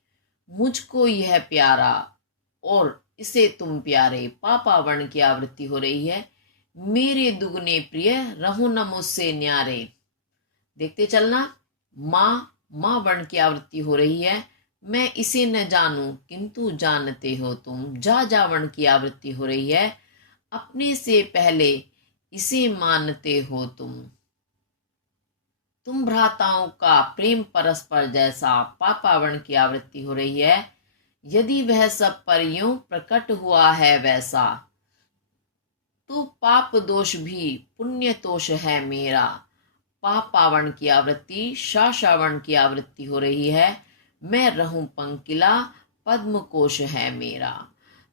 मुझको यह प्यारा और इसे तुम प्यारे, पापा वर्ण की आवृत्ति हो रही है, मेरे दुगने प्रिय रहो न मुझसे न्यारे। देखते चलना, माँ वर्ण की आवृत्ति हो रही है, मैं इसे न जानूं किंतु जानते हो तुम। जा वर्ण की आवृत्ति हो रही है, अपने से पहले इसे मानते हो तुम भ्राताओं का प्रेम परस्पर जैसा, पापा वर्ण की आवृत्ति हो रही है, यदि वह सब पर यूं प्रकट हुआ है वैसा, तो पाप दोष भी पुण्य तोष है मेरा। पावण की आवृत्ति, शावण की आवृत्ति हो रही है, मैं रहूं पंकिला, पद्म कोश है मेरा।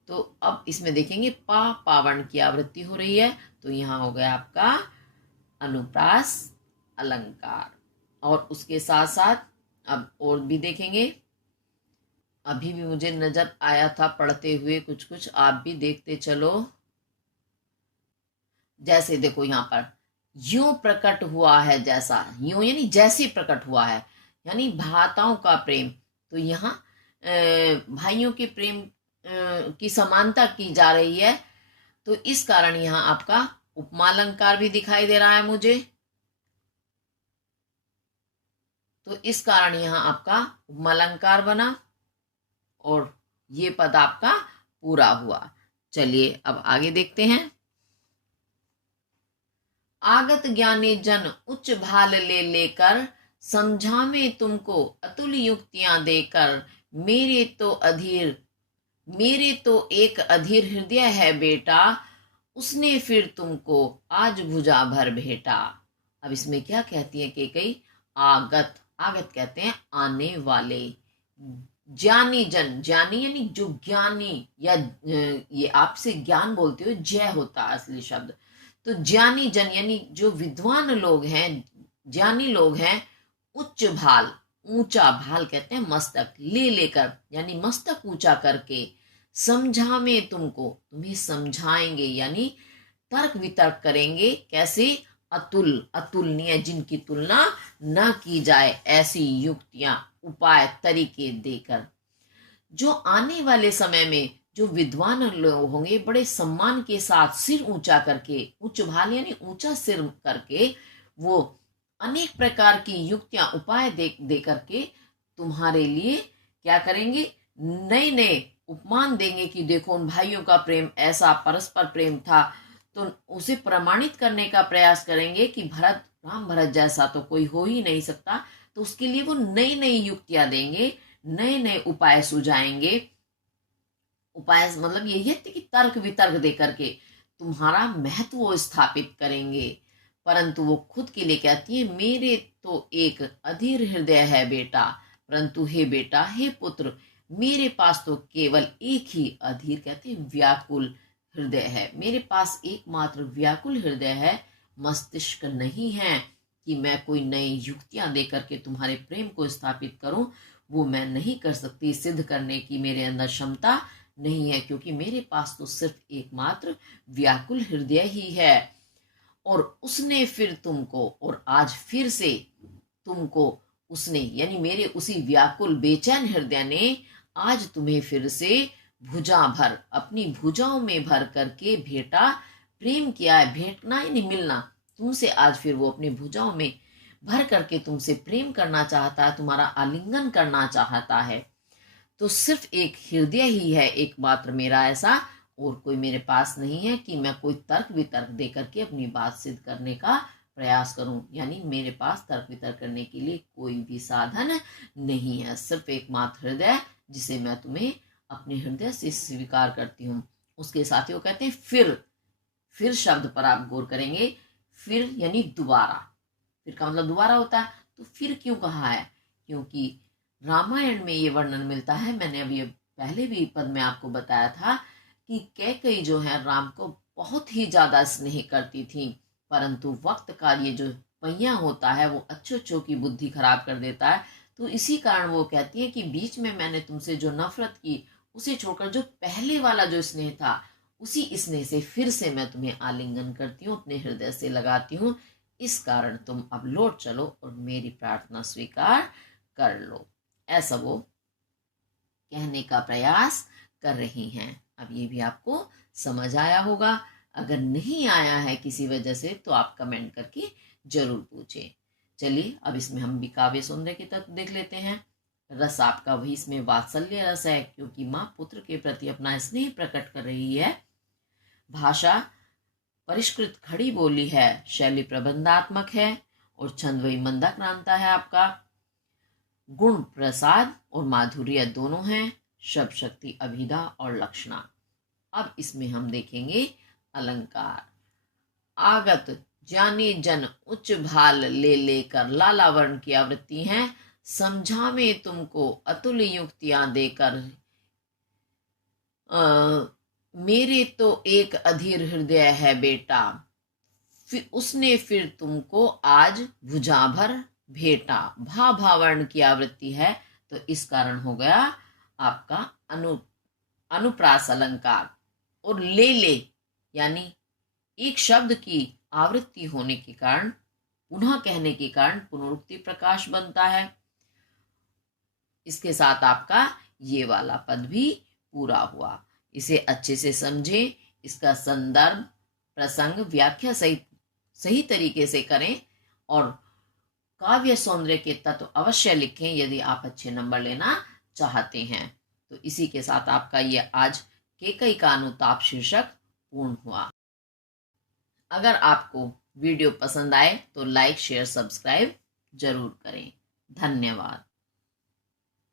तो अब इसमें देखेंगे पावण की आवृत्ति हो रही है, तो यहां हो गया आपका अनुप्रास अलंकार। और उसके साथ साथ अब और भी देखेंगे, अभी भी मुझे नजर आया था पढ़ते हुए कुछ कुछ, आप भी देखते चलो। जैसे देखो यहाँ पर यूं प्रकट हुआ है जैसा, यूं यानी जैसे प्रकट हुआ है, यानी भ्राताओं का प्रेम। तो यहाँ भाइयों के प्रेम की समानता की जा रही है, तो इस कारण यहाँ आपका उपमालंकार भी दिखाई दे रहा है मुझे। तो इस कारण यहाँ आपका उपमालंकार बना और ये पद आपका पूरा हुआ। चलिए अब आगे देखते हैं। आगत ज्ञानी जन उच्च भाल ले लेकर, समझावे तुमको अतुल युक्तियां देकर, मेरे तो एक अधीर हृदय है बेटा, उसने फिर तुमको आज भुजा भर भेटा। अब इसमें क्या कहती है कैकेयी, आगत, आगत कहते हैं आने वाले, ज्ञानी जन, ज्ञानी यानी जो ज्ञानी, या ये आपसे ज्ञान बोलते हो जय होता असली शब्द। तो ज्ञानी जन यानी जो विद्वान लोग हैं, ज्ञानी लोग हैं, उच्च भाल, ऊंचा भाल कहते हैं मस्तक, ले लेकर यानी मस्तक ऊंचा करके, समझावे तुमको, तुम्हें समझाएंगे यानी तर्क वितर्क करेंगे, कैसे, अतुल, अतुलनीय, जिनकी तुलना न की जाए, ऐसी युक्तियां, उपाय, तरीके देकर। जो आने वाले समय में जो विद्वान लोग होंगे, बड़े सम्मान के साथ सिर ऊंचा करके, उच्च भाल यानी ऊंचा सिर करके, वो अनेक प्रकार की युक्तियां, उपाय दे करके तुम्हारे लिए क्या करेंगे, नए नए उपमान देंगे कि देखो उन भाइयों का प्रेम ऐसा परस्पर प्रेम था। तो उसे प्रमाणित करने का प्रयास करेंगे कि भरत, राम भरत जैसा तो कोई हो ही नहीं सकता। तो उसके लिए वो नई नई युक्तियां देंगे, नए नए उपाय सुझाएंगे। उपाय मतलब यही है कि तर्क वितर्क दे करके तुम्हारा महत्व वो स्थापित करेंगे। परंतु वो खुद के लिए कहती है, मेरे तो एक अधीर हृदय है बेटा, परंतु हे बेटा, हे पुत्र, मेरे पास तो केवल एक ही अधीर कहते हैं व्याकुल हृदय है। मेरे पास एकमात्र व्याकुल हृदय है, मस्तिष्क नहीं है कि मैं कोई नई युक्तियां देकर के तुम्हारे प्रेम को स्थापित करूं। वो मैं नहीं कर सकती, सिद्ध करने की मेरे अंदर क्षमता नहीं है, क्योंकि मेरे पास तो सिर्फ एकमात्र व्याकुल हृदय ही है। और उसने फिर तुमको, और आज फिर से तुमको उसने, यानी मेरे उसी व्याकुल बेचैन हृदय ने आज तुम्हें फिर से भुजा भर, अपनी भुजाओं में भर करके भेटा प्रेम किया है। भेंटना यानी मिलना, तुमसे आज फिर वो अपनी भुजाओं में भर करके तुमसे प्रेम करना चाहता है, तुम्हारा आलिंगन करना चाहता है। तो सिर्फ एक हृदय ही है एकमात्र मेरा ऐसा, और कोई मेरे पास नहीं है कि मैं कोई तर्क वितर्क दे करके अपनी बात सिद्ध करने का प्रयास करूं। यानी मेरे पास तर्क वितर्क करने के लिए कोई भी साधन नहीं है, सिर्फ एकमात्र हृदय जिसे मैं तुम्हें अपने हृदय से स्वीकार करती हूँ। उसके साथ ही वो कहते हैं फिर शब्द पर आप गौर करेंगे। फिर यानी दोबारा, फिर का मतलब दोबारा होता है। तो फिर क्यों कहा है? क्योंकि रामायण में ये वर्णन मिलता है, मैंने अभी पहले भी पद में आपको बताया था कि कैकेयी जो है राम को बहुत ही ज्यादा स्नेह करती थी, परंतु वक्त का ये जो पहिया होता है वो अच्छों की बुद्धि खराब कर देता है। तो इसी कारण वो कहती है कि बीच में मैंने तुमसे जो नफरत की उसे छोड़कर जो पहले वाला जो स्नेह था, उसी स्नेह से फिर से मैं तुम्हें आलिंगन करती हूँ, अपने हृदय से लगाती हूँ। इस कारण तुम अब लौट चलो और मेरी प्रार्थना स्वीकार कर लो, ऐसा वो कहने का प्रयास कर रही हैं। अब ये भी आपको समझ आया होगा। अगर नहीं आया है किसी वजह से तो आप कमेंट करके जरूर पूछें। चलिए अब इसमें हम भी काव्य सौंदर्य के तत्व देख लेते हैं। रस आपका वही इसमें वात्सल्य रस है, क्योंकि माँ पुत्र के प्रति अपना स्नेह प्रकट कर रही है। भाषा परिष्कृत खड़ी बोली है, शैली प्रबंधात्मक है और छंद वही मंदाक्रांता है आपका। गुण प्रसाद और माधुर्य दोनों हैं, शब्द शक्ति अभिधा और लक्षणा। अब इसमें हम देखेंगे अलंकार। आगत जाने जन उच्च भाल ले लेकर लाला वर्ण की आवृत्ति है, समझावे तुमको अतुल युक्तियां देकर मेरे तो एक अधीर हृदय है बेटा, फिर उसने फिर तुमको आज भुजा भर भेटा। भावर्ण की आवृत्ति है, तो इस कारण हो गया आपका अनुप्रास अलंकार। और ले यानी एक शब्द की आवृत्ति होने के कारण, पुनः कहने के कारण पुनरुक्ति प्रकाश बनता है। इसके साथ आपका ये वाला पद भी पूरा हुआ। इसे अच्छे से समझें, इसका संदर्भ प्रसंग व्याख्या सही तरीके से करें और काव्य सौंदर्य के तत्व अवश्य लिखें यदि आप अच्छे नंबर लेना चाहते हैं। तो इसी के साथ आपका ये आज कैकेयी का अनुताप शीर्षक पूर्ण हुआ। अगर आपको वीडियो पसंद आए तो लाइक शेयर सब्सक्राइब जरूर करें। धन्यवाद।